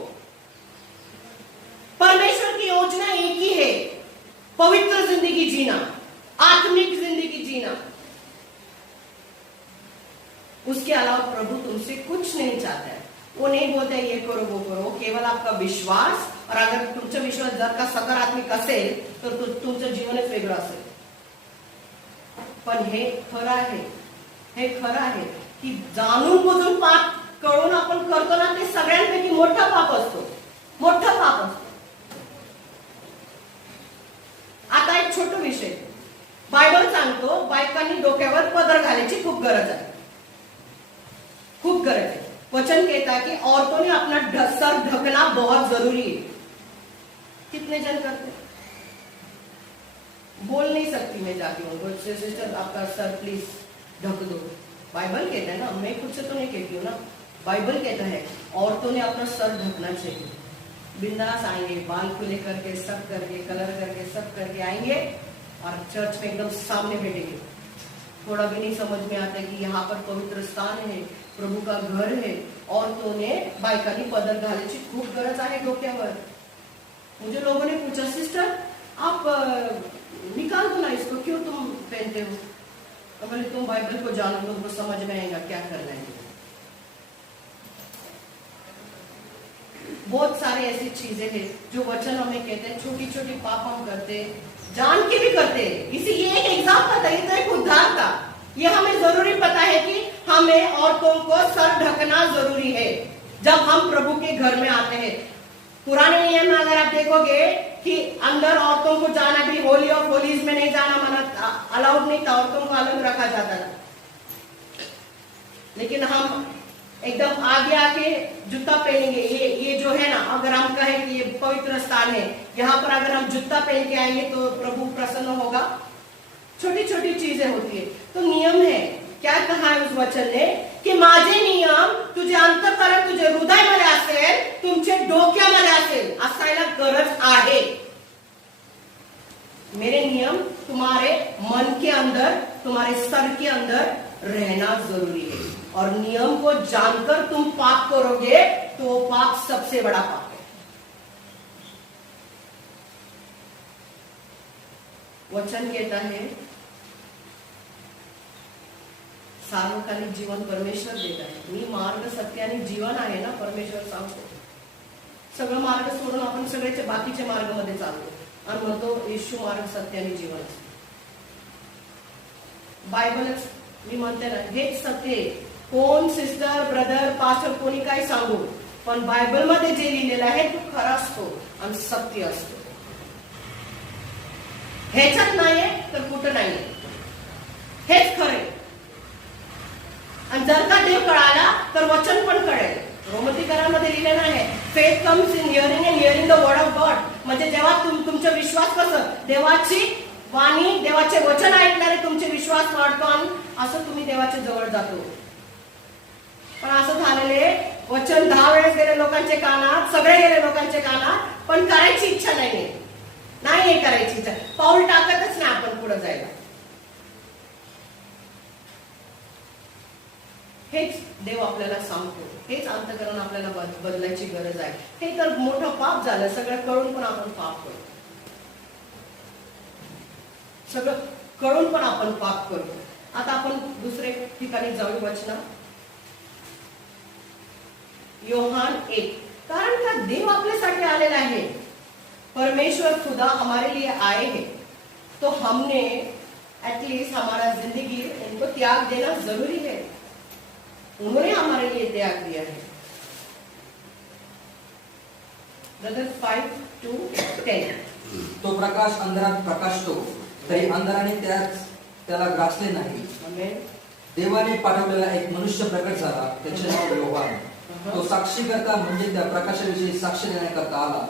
परमेश्वर की योजना एक ही है, पवित्र जिंदगी जीना, आत्मिक जिंदगी जीना. उसके अलावा प्रभु तुमसे कुछ नहीं चाहता है. वो नहीं बोलते ये करो वो करो. केवल आपका विश्वास, और अगर तुमचा विश्वास जर का सकारात्मक असेल तर तुमचं जीवनच वेगळं असेल. पण हे खरं आहे की जाणून बुजून पाप करून आपण करतो ना, ते सगळ्यांपैकी मोठा पाप असतो. आता एक छोटा विषय. बायबल सांगतो बायकांनी डोक्यावर पदर घालायची खूप गरज आहे. वचन कहता है कि औरतों ने अपना सर ढकना बहुत जरूरी है. कितने जन करते? बोल नहीं सकती मैं जाती हूँ, सिस्टर आपका सर प्लीज ढक दो. बाइबल कहता है ना, मैं खुद से तो नहीं कहती हूँ ना. बाइबल कहता है औरतों ने अपना सर ढकना चाहिए. बिंदास आएंगे, बाल खुले करके, सब करके, कलर करके, सब करके आएंगे और चर्च में एकदम सामने बैठेंगे. थोड़ा भी नहीं समझ में आता कि यहाँ पर पवित्र स्थान है, प्रभु का घर है. औरतों ने बायकांनी पदर घालायची खूप गरज आहे डोक्यावर. मुझे लोगों ने पूछा सिस्टर आप निकाल दो ना इसको, क्यों तुम पहनते हो? तो बोले तुम बाइबल को जानो, तुमको समझ में आएगा क्या करना है. बहुत सारे ऐसी चीजें हैं जो वचन हमें कहते हैं. छोटी छोटी पाप हम करते हैं, जान के भी करते हैं. इसी ये एक एग्जाम्पल था, ये तो एक उदाहरण था. ये हमें जरूरी पता है कि हमें औरतों को सर ढकना जरूरी है जब हम प्रभु के घर में आते हैं. पुराने नियम में अगर आप देखोगे कि अंदर औरतों को जाना भी, होली ऑफ होलीज में नहीं जाना मना, अलाउड नहीं था, औरतों को अलग रखा जाता था. लेकिन हम एकदम आगे आके जूता पहनेंगे, ये जो है ना, अगर हम कहें कि ये पवित्र स्थान है, यहाँ पर अगर हम जूता पहन के आएंगे तो प्रभु प्रसन्न होगा। छोटी छोटी चीजें होती है, तो नियम है। क्या कहा है उस वचन ने की माझे नियम तुझे अंतःकरण, तुझे हृदयामध्ये असेल, तुमचे डोक्यामध्ये असेल, असायला गरज आहे। मेरे नियम तुम्हारे मन के अंदर, तुम्हारे सर के अंदर रहना जरूरी है। और नियम को जानकर तुम पाप करोगे तो वो पाप सबसे बड़ा पाप है। वचन कहता है सार्वकालिक जीवन परमेश्वर देता है। मी मार्ग सत्य आणि जीवन आहे ना, परमेश्वर सांगतो। सगळं मार्ग सोडून आपण सगळ्याचे बाकीच्या मार्गामध्ये चालतो आणि म्हणतो येशू मार्ग सत्य आणि जीवन। बायबलच मी म्हणते ना, हेच सत्य आहे। कोण सिस्टर, ब्रदर, पास्टर कोणी काय सांगू, पण बायबल मध्ये जे लिहिलेलं आहे तो खरा असतो आणि सत्य असतो। ह्याच्यात नाहीये तर कुठं नाहीये, हेच खरे। आणि जर का देव कळाला तर वचन पण कळेल। रोमतीकरांमध्ये लिहिलेलं आहे, faith comes in hearing and hearing the word of God. म्हणजे जेव्हा तुमचा विश्वास कसं, देवाची वाणी, देवाचे वचन ऐकल्याने तुमचे विश्वास वाढतो आणि असं तुम्ही देवाच्या जवळ जातो। पण असं झालेले वचन 10 वेळेस गेले लोकांच्या कानात, सगळे गेले लोकांच्या कानात, पण करायची इच्छा नाहीये, नाही करायची इच्छा, पाऊल टाकतच नाही आपण पुढे जायला। हेच देव आपल्याला सांगतो, हेच अंतःकरण आपल्याला बदलायची गरज आहे। हे तर मोठं पाप झालं, सगळं कळून पण आपण पाप करतो, सगळं कळून पण आपण पाप करतो। आता आपण दुसरे ठिकाणी जाऊ वचना, योहान 1। कारण का देव आपल्यासाठी आलेला आहे, परमेश्वर खुदा हमारे लिए आए हैं, तो हमने एटलीस्ट हमारा जिंदगी उनको त्याग देना जरूरी है। उन्होंने हमारे लिए त्याग दिया है। ब्रदर 5:10। तो प्रकाश अंधारात प्रकाशतो, तरी अंधाराने त्याला ग्रासले नाही। आमेन। देवाने पाठवलेला एक मनुष्य प्रकट झाला, त्याचे नाव योहान। तो साक्षीकर्ता म्हणजे त्या प्रकाशाविषयी साक्ष देण्याकरता आला,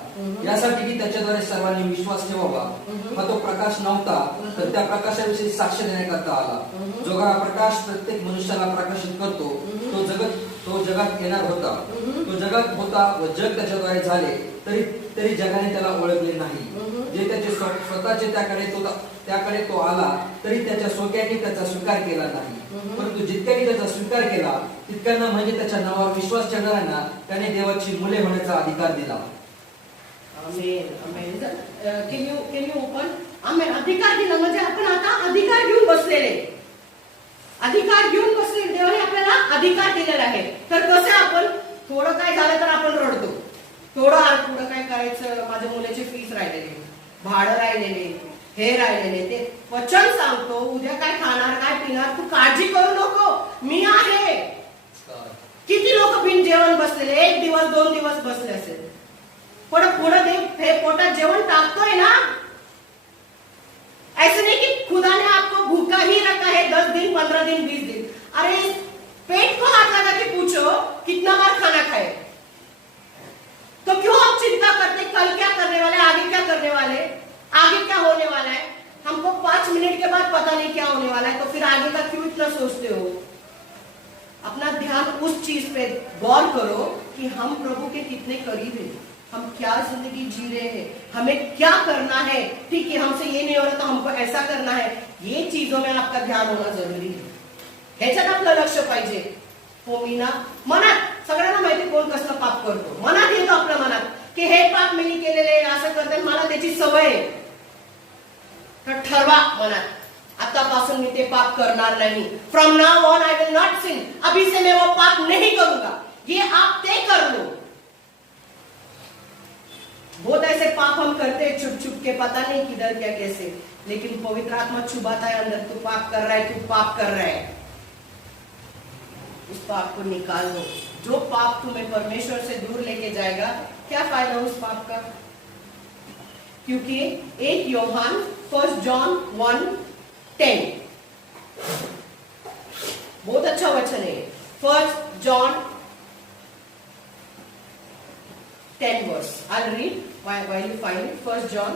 यासाठी की त्याच्याद्वारे सर्वांनी विश्वास ठेवावा। मग तो प्रकाश नव्हता, तर त्या प्रकाशाविषयी साक्ष देण्याकरता आला। जो खरा प्रकाश प्रत्येक मनुष्याला प्रकाशित करतो, तो जगात येणार होता। तो जगात होता व जग त्याच्याद्वारे झाले, तरी जगाने त्याला ओळखले नाही। जे त्याचे स्वतःचे त्याकडे तो आला, तरी त्याच्या स्वकीयांनी त्याचा स्वीकार केला नाही। परंतु जितक्यांनी त्याचा स्वीकार केला, तितक्यांना म्हणजे त्याच्या नावावर विश्वास ठेवणाऱ्यांना त्याने देवाची मुले होण्याचा अधिकार दिला। Amen, amen. Can you open? Amen. अधिकार दिला म्हणजे आपण आता अधिकार घेऊन बसलेले, अधिकार घेऊन बसलेले। देवाने आपल्याला अधिकार दिलेला आहे। तर कसं आपण थोडं काय झालं तर आपण रडतो, थोडं पुढं काय करायचं, माझ्या मुलाची फीस राहिलेली, भाडं राहिलेले, हे राहिलेले, ते वचन सांगतो उद्या काय खाणार, काय पिणार, तू काळजी करू नको, मी आहे। किती लोक बिन जेवण बसलेले, 1 दिवस 2 दिवस बसले असेल, पण पुढे देव हे पोटात जेवण टाकतोय ना। ऐसे नहीं कि खुदा ने आपको भूखा ही रखा है 10 दिन, 15 दिन, 20 दिन। अरे पेट को हाथ लगा के पूछो कितना बार खाना खाए। तो क्यों आप चिंता करते, कल क्या करने वाले, आगे क्या करने वाले, आगे क्या होने वाला है। हमको 5 मिनट के बाद पता नहीं क्या होने वाला है, तो फिर आगे का क्यों इतना सोचते हो। अपना ध्यान उस चीज पे गौर करो कि हम प्रभु के कितने करीब हैं, हम क्या जिंदगी जी रहे हैं, हमें क्या करना है। ठीक है, हमसे ये नहीं हो रहा तो हमको ऐसा करना है। ये चीजों में आपका ध्यान होना जरुरी है, ह्याच्यात आपलं लक्ष पाहिजे। हो मी ना, मनात सगळ्यांना माहिती कोण कसलं पाप करतो, मनात येतो आपल्या मनात की हे पाप मी केलेले, असं करते, मला त्याची सवय आहे। तर ठरवा मनात, आतापासून मी ते पाप करणार नहीं। From now on I will not cin, अभी से मैं वो पाप नहीं करूंगा। ये आप तय कर लो। बहुत ऐसे पाप हम करते हैं छुप छुप के, पता नहीं किधर क्या कैसे, लेकिन पवित्र आत्मा छुपाता है अंदर, तू पाप कर रहा है, तू पाप कर रहा है। उस पाप को निकाल दो। जो पाप तुम्हें परमेश्वर से दूर लेके जाएगा, क्या फायदा उस पाप का। क्योंकि 1 योहान 1 जॉन 1:10 बहुत अच्छा वचन है। 1 John I'll read while you find it. 1 John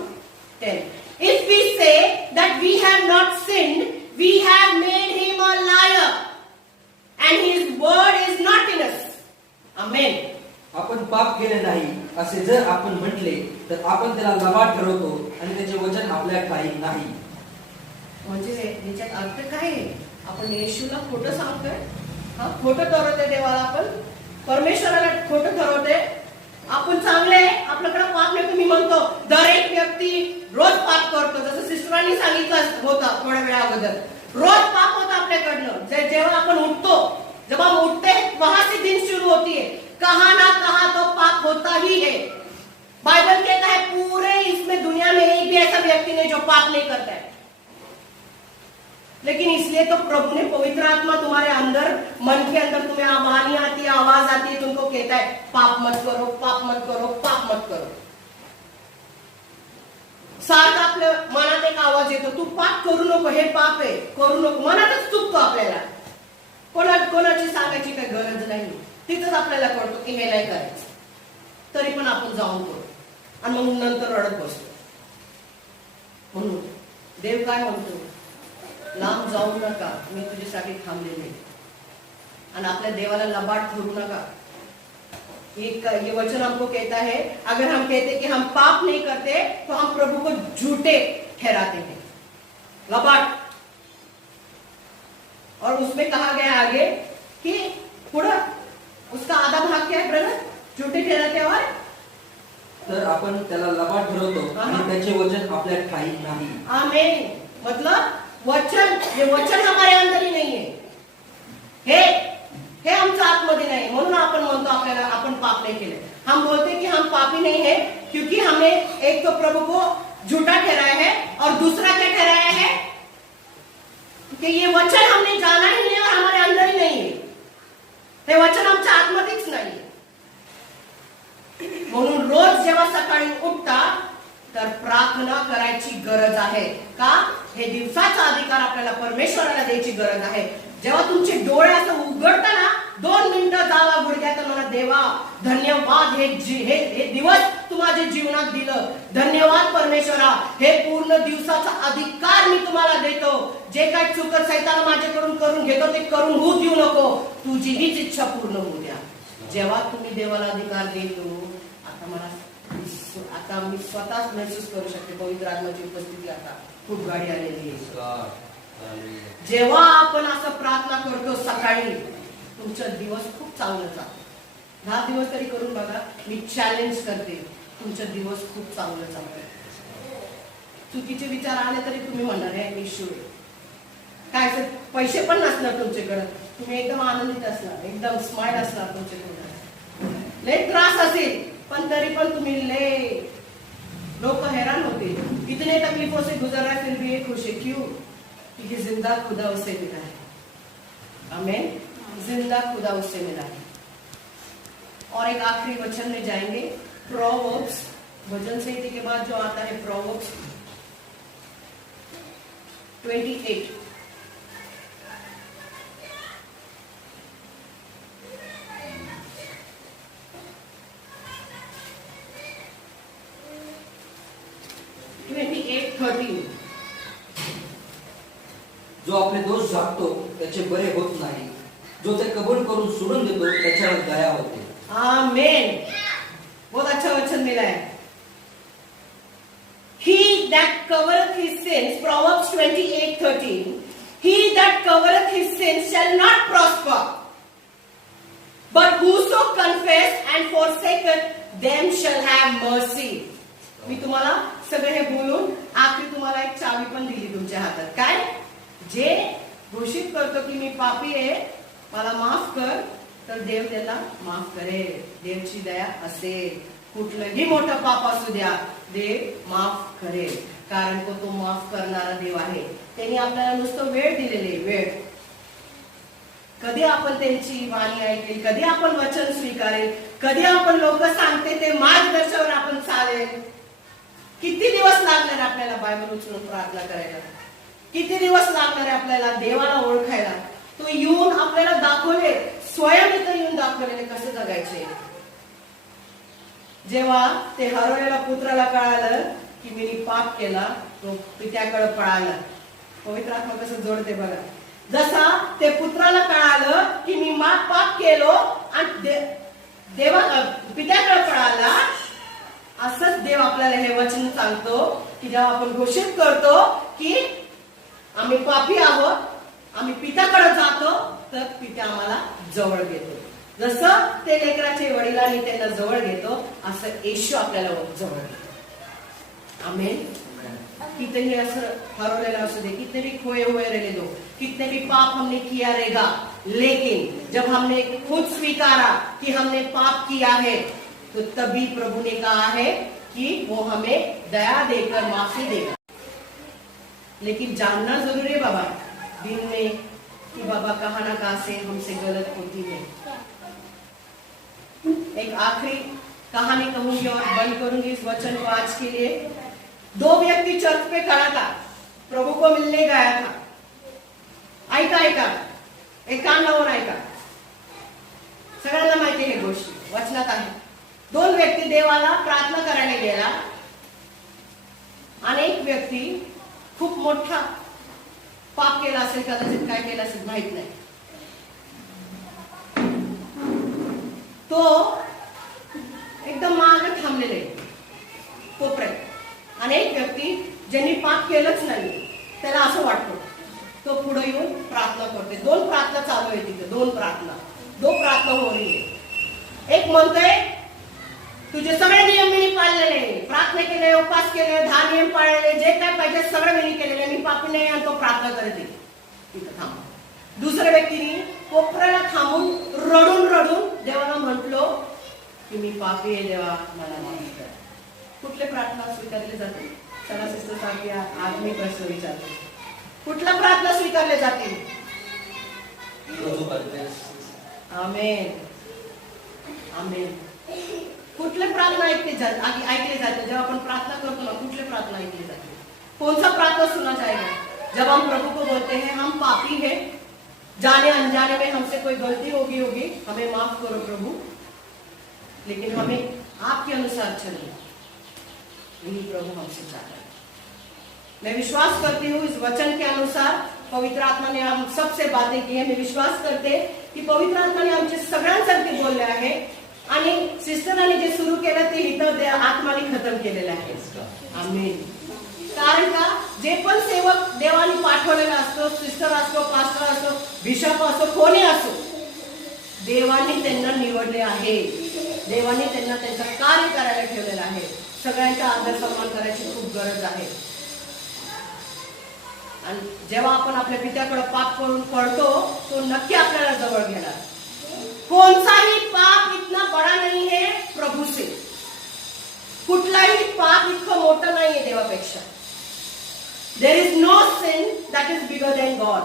10. If we say that we have not sinned, we have made him a liar, and his word is not in us. Amen. आपण पाप केले नाही असे जर आपण म्हटले तर आपण त्याला लबाड ठरवतो आणि त्याचे वचन आपल्या ठाई नाही. म्हणजे याच्यात अर्थ काय आहे? आपण येशूला खोटं सांगतोय, खोटं ठरवतोय देवाला, आपण परमेश्वराला खोटं ठरवतोय. आपण चांगले आहे, आपल्याकडे पाप नाही. तुम्ही म्हणतो दर एक व्यक्ती रोज पाप करतो, जसं सिस्टरांनी सांगितलं होतं थोड्या वेळा अगोदर. रोज पाप होतं आपल्याकडनं. जेव्हा आपण उठतो, जब हम उठते हैं वहां से दिन शुरू होती है. कहां ना कहां तो पाप होता ही है. बाइबल कहता है पूरे इसमें दुनिया में एक भी ऐसा व्यक्ति नहीं जो पाप नहीं करता है. लेकिन इसलिए तो प्रभु ने पवित्र आत्मा तुम्हारे अंदर, मन के अंदर तुम्हें वाणी आती है, आवाज आती है, तुमको कहता है पाप मत करो, पाप मत करो, पाप मत करो. सारखं आपल्या मनात एक आवाज येतो, तू पाप करू नको, हे पाप आहे, करू नको. मनातच चुकतो आपल्याला. कोणाची सांगायची काही गरज नाही. तिथंच आपल्याला कळतो की हे नाही करायचं, तरी पण आपण जाऊन करू आणि मग नंतर रडत बसतो. म्हणून देव काय म्हणतो, लांब जाऊ नका, मी तुझ्यासाठी थांबलेले. आणि आपल्या देवाला लबाड ठरू नका. ये वचन हमको कहता है, अगर हम कहते कि हम पाप नहीं करते तो हम प्रभु को झूठे ठहराते हैं, लबाड. और उसमें कहा गया आगे कि पुढे उसका आधा भाग क्या है ब्रदर? झूठे ठहराते और तर आपण त्याला लबाड ठरवतो आणि त्याचे वचन आपल्या ठाई नाही. आमेन. मतलब वचन, ये वचन हमारे अंदर ही नहीं है, हे आमच्या आतमध्ये नाही. म्हणून आपण म्हणतो आपल्याला आपण पाप नहीं केले. हम बोलते कि हम पापी नहीं है क्योंकि हमने एक तो प्रभु को झूठा ठहराया है और दूसरा क्या ठहराया है कि ये वचन हमने जाना ही नहीं और हमारे अंदर ही नहीं है. ते वचन आमच्या आतमध्येच नाही. म्हणून रोज जेव्हा सकाळी उठता तर प्रार्थना करायची गरज आहे. का? हे दिवसाचा अधिकार आपल्याला परमेश्वराला द्यायची गरज आहे. जेव्हा तुमचे डोळे असं उघडताना 2 मिनिटं जावा गुडघ्यात म्हणा, देवा धन्यवाद, हे दिवस तू माझ्या जीवनात दिलं. धन्यवाद परमेश्वरा, हे पूर्ण दिवसाचा अधिकार मी तुम्हाला देतो. जे काय चुकत सैतान माझ्याकडून करून घेतो ते करून होऊ देऊ नको. तुझी हीच इच्छा पूर्ण होऊ द्या. जेव्हा तुम्ही देवाला अधिकार देतो, आता मी स्वतःच महसूस करू शकते पवित्र आत्म्याची उपस्थिती आता खूप गाडी आलेली आहे. जेव्हा आपण असं प्रार्थना करतो सकाळी, तुमचा दिवस खूप चांगला जातो. 10 दिवस तरी करून बघा. मी चॅलेंज करते, तुमचा दिवस खूप चांगला चालतो. चुकीचे विचार आले तरी तुम्ही म्हणणार आहे मी शुभ काय, पैसे पण नसणार तुमच्याकडे, तुम्ही एकदम आनंदित असणार, एकदम स्माइल असणार तुमच्याकडे. लय त्रास असेल पण तरी पण तुम्ही लय, लोक हैरान होते, इतने तकलीफों से गुजर रहा है फिर भी ये खुश है. क्यों? क्योंकि जिंदा खुदा उससे मिला है. आमीन. जिंदा खुदा उससे मिला है. और एक आखिरी वचन में जाएंगे, प्रोवर्ब्स, भजन संहिता के बाद जो आता है प्रोवर्ब्स 28. जो आपले दोष झाकतो त्याचे बरे होत नाही, जो ते कबूल करून सोडून देतो त्याच्यावर दया होते. आमेन. बहुत अच्छा वचन मिला है. He that covereth his sins, Proverbs 28:13, he that covereth his sins shall not prosper, but whoso confess and forsaketh them shall have mercy. मी तुम्हाला सगळे हे बोलून आखरी तुम्हाला एक चावी पण दिली तुमच्या हातात. काय? जे घोषित करतो की मी पापी आहे, मला माफ कर, तर देव त्याला माफ करेल. देवची दया असेल. कुठलंही मोठं पाप असू द्या, देव माफ करेल, कारण तो माफ करणारा देव आहे. त्यांनी आपल्याला नुसतं वेळ दिलेली आहे, वेळ. कधी आपण त्यांची वाणी ऐकेल, कधी आपण वचन स्वीकारेल, कधी आपण लोक सांगते ते मार्गदर्शनावर आपण चालेल. किती दिवस लागणार आपल्याला बायबल उचलून प्रार्थना करायला? किती दिवस लागणार आहे आपल्याला देवाला ओळखायला? तो येऊन आपल्याला दाखवले, स्वयं इथं येऊन दाखवलेले कसं जगायचे. जेव्हा ते हरवलेल्या पुत्राला कळालं की मी पाप केला, तो पित्याकडे पळाला. पवित्र आत्मा कसं जोडते बघा. जसा ते पुत्राला कळालं की मी पाप केलो आणि देवा पित्याकडे पळाला, असंच देव आपल्याला हे वचन सांगतो की जेव्हा आपण घोषित करतो की आम्ही पापी आहोत, आम्ही पित्याकडे जातो, तर पिता आम्हाला जवळ घेतो. जसं ते लेकराचे वडिलांनी त्यांना जवळ घेतो, असं येशू आपल्याला जवळ घेतो. आमेन. कितने असं हरवलेला असू दे, कितने भी खोए हुए रहने दो, कितने भी पाप हमने किया रहेगा, लेकिन जब हमने खुद स्वीकारा कि हमने पाप किया है, तो तभी प्रभु ने कहा है कि वो हमें दया देकर माफी देगा. लेकिन जानना जरूरी है बाबा दिन में कि बाबा कहाँ ना कहाँ से हमसे गलत होती है. एक आखिरी कहानी कहूंगी और बंद करूंगी इस वचन को आज के लिए. 2 व्यक्ति चर्च पे खड़ा था, प्रभु को मिलने गया था. ऐका एक कान लावून ऐका, सगळ्यांना माहिती आहे गोष्टी, वचनात आहे. 2 व्यक्ती देवाला प्रार्थना करायला गेला. अनेक व्यक्ती खूप मोठा पाप केला असेल, कदाचित काय केलं असेल माहित नाही. तो एकदम मागे थांबलेले कोपऱ्यात. अनेक व्यक्ती ज्यांनी पाप केलंच नाही, त्याला असं वाटतं, तो पुढे येऊन प्रार्थना करते. 2 प्रार्थना चालू आहे तिथे, 2 प्रार्थना हो रही है. एक म्हणतोय तुझे सगळे नियम मी पाळलेले, प्रार्थना केले, उपास केले, 10 नियम पाळलेले, जे काय पाहिजे सगळं मी केलेले, मी पापी नाही, आणि तो प्रार्थना करते तिथं थांब. दुसऱ्या व्यक्तीने कोपऱ्याला थांबून रडून देवाला म्हटलो की मी पापी आहे, देवा मला माफ कर. कुठले प्रार्थना स्वीकारले जाते? चला सिस्टर सांगते, आज मी प्रश्न विचारते, कुठल्या प्रार्थना स्वीकारले जातील? आमेन. कुठले प्रार्थना ऐकले जाते? जेव्हा आपण प्रार्थना करतो ना, कुठले प्रार्थना ऐकले जाते? कौन सा प्रार्थना सुना जाएगा? जब हम प्रभु को बोलते हैं हम पापी हैं, जाने अनजाने में हमसे कोई गलती होगी, हमें माफ करो प्रभु, लेकिन हमें आपके अनुसार चलिए, यही प्रभु हमसे चाहता है. मैं विश्वास करती हूँ इस वचन के अनुसार पवित्र आत्मा ने हम सबसे बातें की है. मैं विश्वास करते की पवित्र आत्माने आमच्या सगळ्यांसाठी बोलले आहे, आणि सिस्टरांनी जे सुरू केलं ते इथं आत्माने खतम केलेलं आहे. आमेन. कारण का जे पण सेवक देवाने पाठवलेला असतो, सिस्टर असतो, पास्टर असतो, बिशप असतो, कोणी असो, देवाने त्यांना निवडले आहे, देवाने त्यांना त्यांचं कार्य करायला ठेवलेलं आहे. सगळ्यांचा आदर सन्मान करायची खूप गरज आहे. आणि जेव्हा आपण आपल्या पित्याकडे पाप करून पडतो, तो नक्की आपल्याला जवळ घेणार. कोणताही पाप इतना बड़ा नहीं है प्रभु से. कुठलाही पाप इतकं मोठं नाहीये देवापेक्षा. There is no sin that is bigger than God.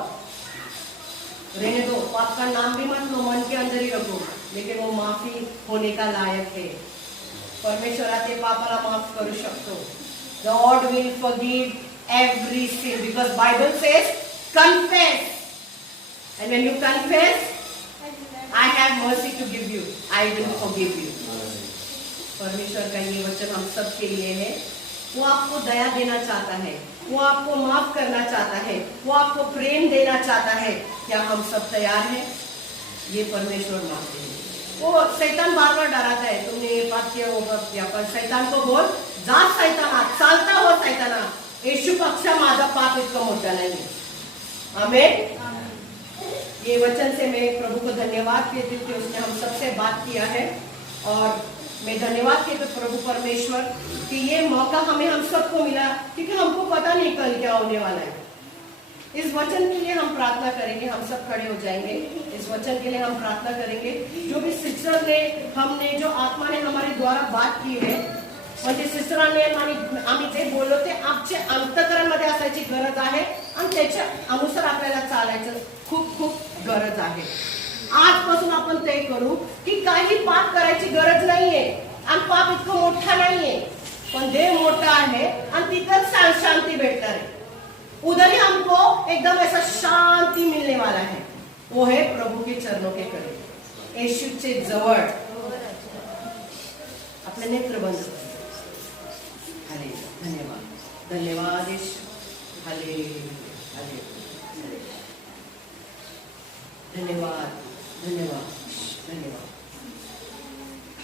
रहने दो, पाप का नाम भी मत लो, मन के अंदर ही रखो, लेकिन वो माफी होने का लायक है. परमेश्वरा ते पापाला माफ करू शकतो. The Lord will forgive every sin because Bible says confess, and when you confess, I have mercy to give you, I will forgive you. परमेश्वर का ये वचन हम सब के लिए है. वो आपको दया देना चाहता है, वो आपको माफ करना चाहता है, वो आपको प्रेम देना चाहता है. क्या हम सब तैयार हैं? ये परमेश्वर मांगते हैं. वो शैतान बार बार डराता है, तुमने ये पाप किया, वो पाप किया, पर शैतान को बोल, जा शैताना, चालता हो शैताना, येशू पक्षा माझा पाप इतका मोठा नाही. आमेन. ये वचन से मैं प्रभु को धन्यवाद देती हूँ कि उसने हम सबसे बात किया है. और मैं धन्यवाद देती हूँ प्रभु परमेश्वर कि ये मौका हम सबको मिला, क्योंकि हमको पता नहीं कल क्या होने वाला है. इस वचन के लिए हम प्रार्थना करेंगे. हम सब खड़े हो जाएंगे. इस वचन के लिए हम प्रार्थना करेंगे. जो भी सिस्टर ने, हमने जो आत्मा ने हमारे द्वारा बात की है, म्हणजे सिस्टरांनी आम्ही जे बोललो ते आमच्या अंतःकरणामध्ये असायची गरज आहे, आणि त्याच्या अनुसार आपल्याला चालायचं खूप खूप गरज आहे. आजपासून आपण ते करू की काही पाप करायची गरज नाहीये, आणि पाप इतकं मोठा नाहीये, पण देव मोठा आहे, आणि तिथंच शांती भेटणार आहे. उधर ही हमको एकदम ऐसा शांति मिलने वाला है. वो है प्रभु के चरणों के करीब, येशूचे जवळ. आपले नेत्र बंद करा. हालेलुया. धन्यवाद. धन्यवाद येशू. हालेलुया. हालेलुया. धन्यवाद. धन्यवाद. धन्यवाद.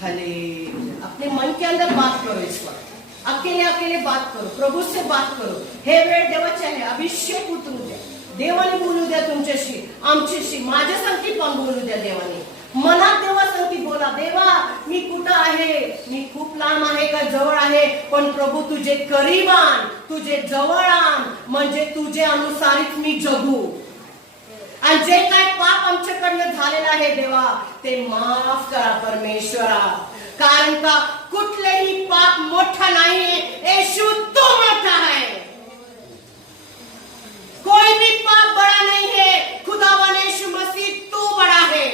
हालेलुया. अपने मन के अंदर बात करो इस वक्त. अकेले अकेले बात करो. प्रभू से बात करो. हे वेळ देवाची आहे. अभिषेक उतरू द्या. देवाने बोलू द्या तुमच्याशी, आमच्याशी, माझ्यासाठी पण बोलू द्या देवाने. मनात देवासाठी बोला. देवा मी कुठं आहे, मी खूप लांब आहे का जवळ आहे, पण प्रभू तुझे करीब आण, तुझे जवळ आण, म्हणजे तुझे अनुसारीच मी जगू. आणि जे काय पाप आमच्याकडनं झालेलं आहे देवा ते माफ करा परमेश्वरा. कारण का कुठलेही पाप मोठा नाहीये. येशू तू मोठा है. कोई भी पाप बड़ा नहीं है. खुदावन यीशु मसीह तू बड़ा है.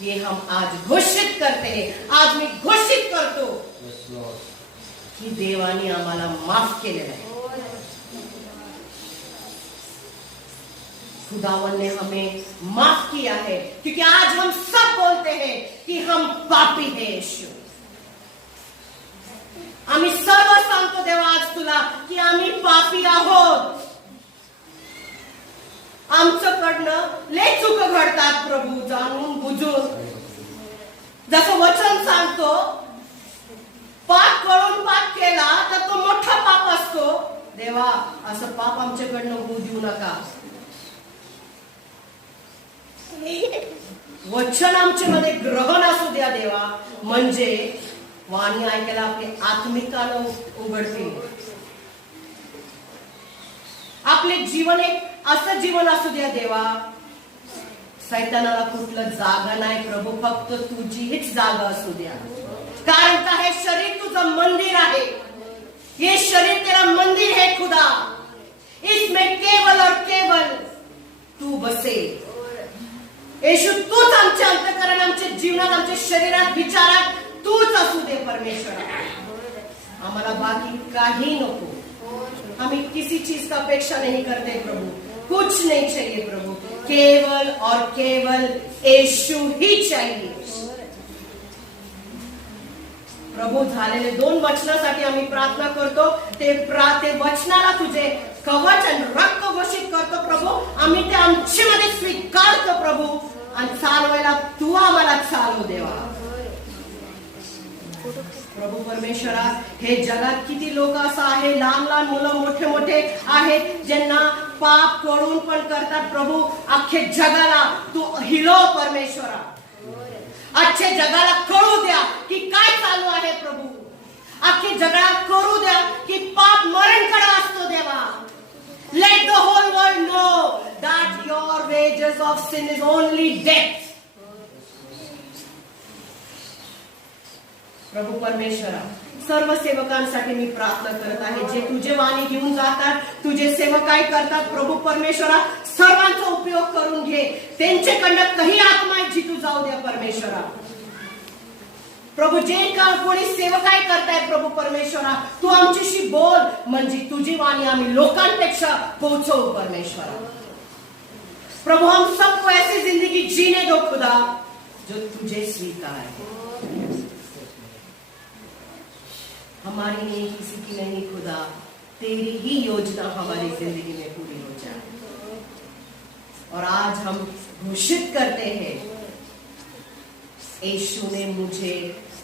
ये हम आज घोषित करते हैं. आज मी घोषित करतो की देवाने आम्हाला माफ केलेलं आहे. खुदावन ने हमें माफ किया है, क्योंकि आज हम सब बोलते हैं कि हम पापी हैं. यीशु आम्ही सर्व सांगतो देवा आज तुला की आम्ही पापी आहोत. आमच्याकडनं लय चूक घडतात प्रभू, जाणून बुजून. जसं वचन सांगतो पाप करून पाप केला तर तो मोठा पाप असतो. देवा असं पाप आमच्याकडनं होऊ देऊ नका. वचन आमच्या मध्ये ग्रहण असू द्या देवा, म्हणजे वाणी ऐकायला आपली आत्मिकानं उघडतील. आपले जीवन एक असं जीवन असू द्या देवा सैतानाला कुठलं जागा नाही प्रभू, फक्त तुझी हीच जागा असू द्या. कारण का हे शरीर तुझं मंदिर आहे. ये शरीर तेरा मंदिर है खुदा. इसमें केवल और केवल तू बसे. येशू तूच आमच्या अंतःकरण, आमच्या जीवनात, आमच्या शरीरात, विचारात तूच असू दे परमेश्वरा. आम्हाला बाकी काही नको. हम किसी चीज का अपेक्षा नहीं करते प्रभु, कुछ नहीं चाहिए प्रभु, केवल और केवल येशू ही चाहिए. प्रभू झालेले 2 वचनासाठी आम्ही प्रार्थना करतो. ते वचनाला तुझे कवच आणि रक्त घोषित करतो प्रभू. आम्ही ते आमच्यामध्ये स्वीकारतो प्रभू, आणि चालवायला तू आम्हाला चालव देवा. प्रभू परमेश्वरा, हे जगात किती लोक असं आहे, लहान लहान मुलं, मोठे मोठे आहेत, ज्यांना पाप करून पण करतात प्रभू. अख्खे जगाला तू हिलव परमेश्वरा. अख्खे जगाला कळू द्या की काय चालू आहे प्रभू. अख्खे जगाला करू द्या की पाप मरणकडे असतो देवा. Let the whole world know that your wages of sin is only death. प्रभू परमेश्वरा, सर्व सेवकांसाठी मी प्रार्थना करत आहे, जे तुझे वाणी घेऊन जातात, तुझे सेवक काय करतात प्रभू परमेश्वरा, सर्वांचा उपयोग करून घे. त्यांच्याकडनं काही आत्मा जितू जाऊ द्या परमेश्वरा. प्रभू जे का कोणी सेवक काय करताय प्रभू परमेश्वरा, तू आमच्याशी बोल, म्हणजे तुझी वाणी आम्ही लोकांपेक्षा पोहोचवू परमेश्वरा. प्रभु हम सबको ऐसी जिंदगी जीने दो खुदा जो तुझे स्वीकार है. हमारी नहीं, किसी की नहीं खुदा, तेरी ही योजना हमारी जिंदगी में पूरी हो जाए. और आज हम घोषित करते हैं, यीशु ने मुझे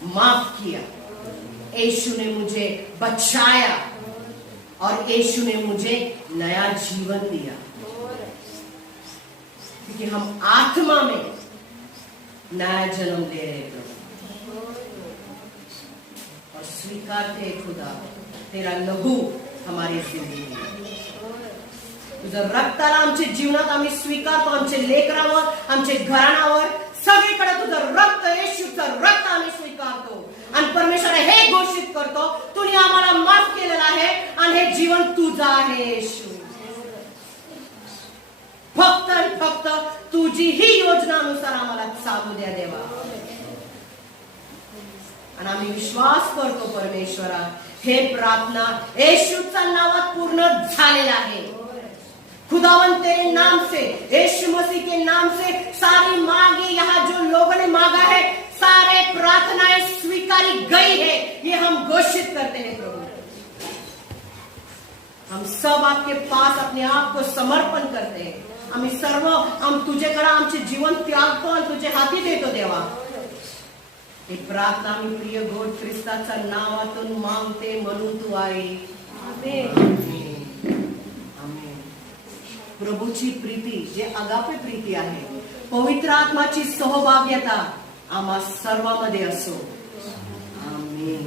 माफ किया, यीशु ने मुझे बचाया, और यीशु ने मुझे नया जीवन दिया. क्योंकि हम आत्मा में नया जन्म ले रहे प्रभु, और स्वीकारते खुदा तेरा लहू हमारी जिंदगी में. तुझं रक्ताला आमच्या जीवनात आम्ही स्वीकारतो. आमच्या लेकरावर, आमच्या घराण्यावर, सगळीकडे तुझं रक्त, येशूचं रक्त आम्ही स्वीकारतो. आणि परमेश्वर हे घोषित करतो, तुने आम्हाला माफ केलेलं आहे, आणि हे जीवन तुझं आहे येशू. फक्त आणि फक्त तुझी ही योजनानुसार आम्हाला चालू द्या देवा. आणि आम्ही विश्वास करतो परमेश्वरा, हे प्रार्थना येशूच्या नावात पूर्ण झालेला आहे. खुदावन तेरे नाम से, यीशु मसीह के नाम से सारी मांगे यहाँ जो लोगों ने मांगा है, सारे प्रार्थनाएं स्वीकारी गई है, ये हम घोषित करते हैं प्रभु। हम सब आपके पास अपने आप को समर्पण करते हैं। आम्ही सर्व तुझ्याकडे आमचे जीवन त्यागतो आणि तुझे हाती देतो देवा। ही प्रार्थना आम्ही प्रिय गोड ख्रिस्ताच्या नावातून मागते म्हणून तू आहे। आमेन। प्रभूची प्रीती जे अगापे प्रीती आहे, पवित्र आत्माची सहभाग्यता आम्हा सर्वांमध्ये असो। आमेन।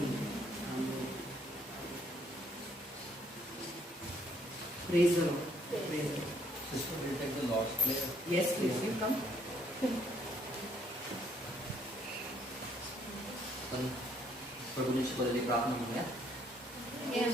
Praise the Lord. Praise the Lord. Sister, will you take the Lord's Prayer? Yes, please, you come. पण प्रभूने शिकवलेली प्रार्थना म्हणूया. Yes,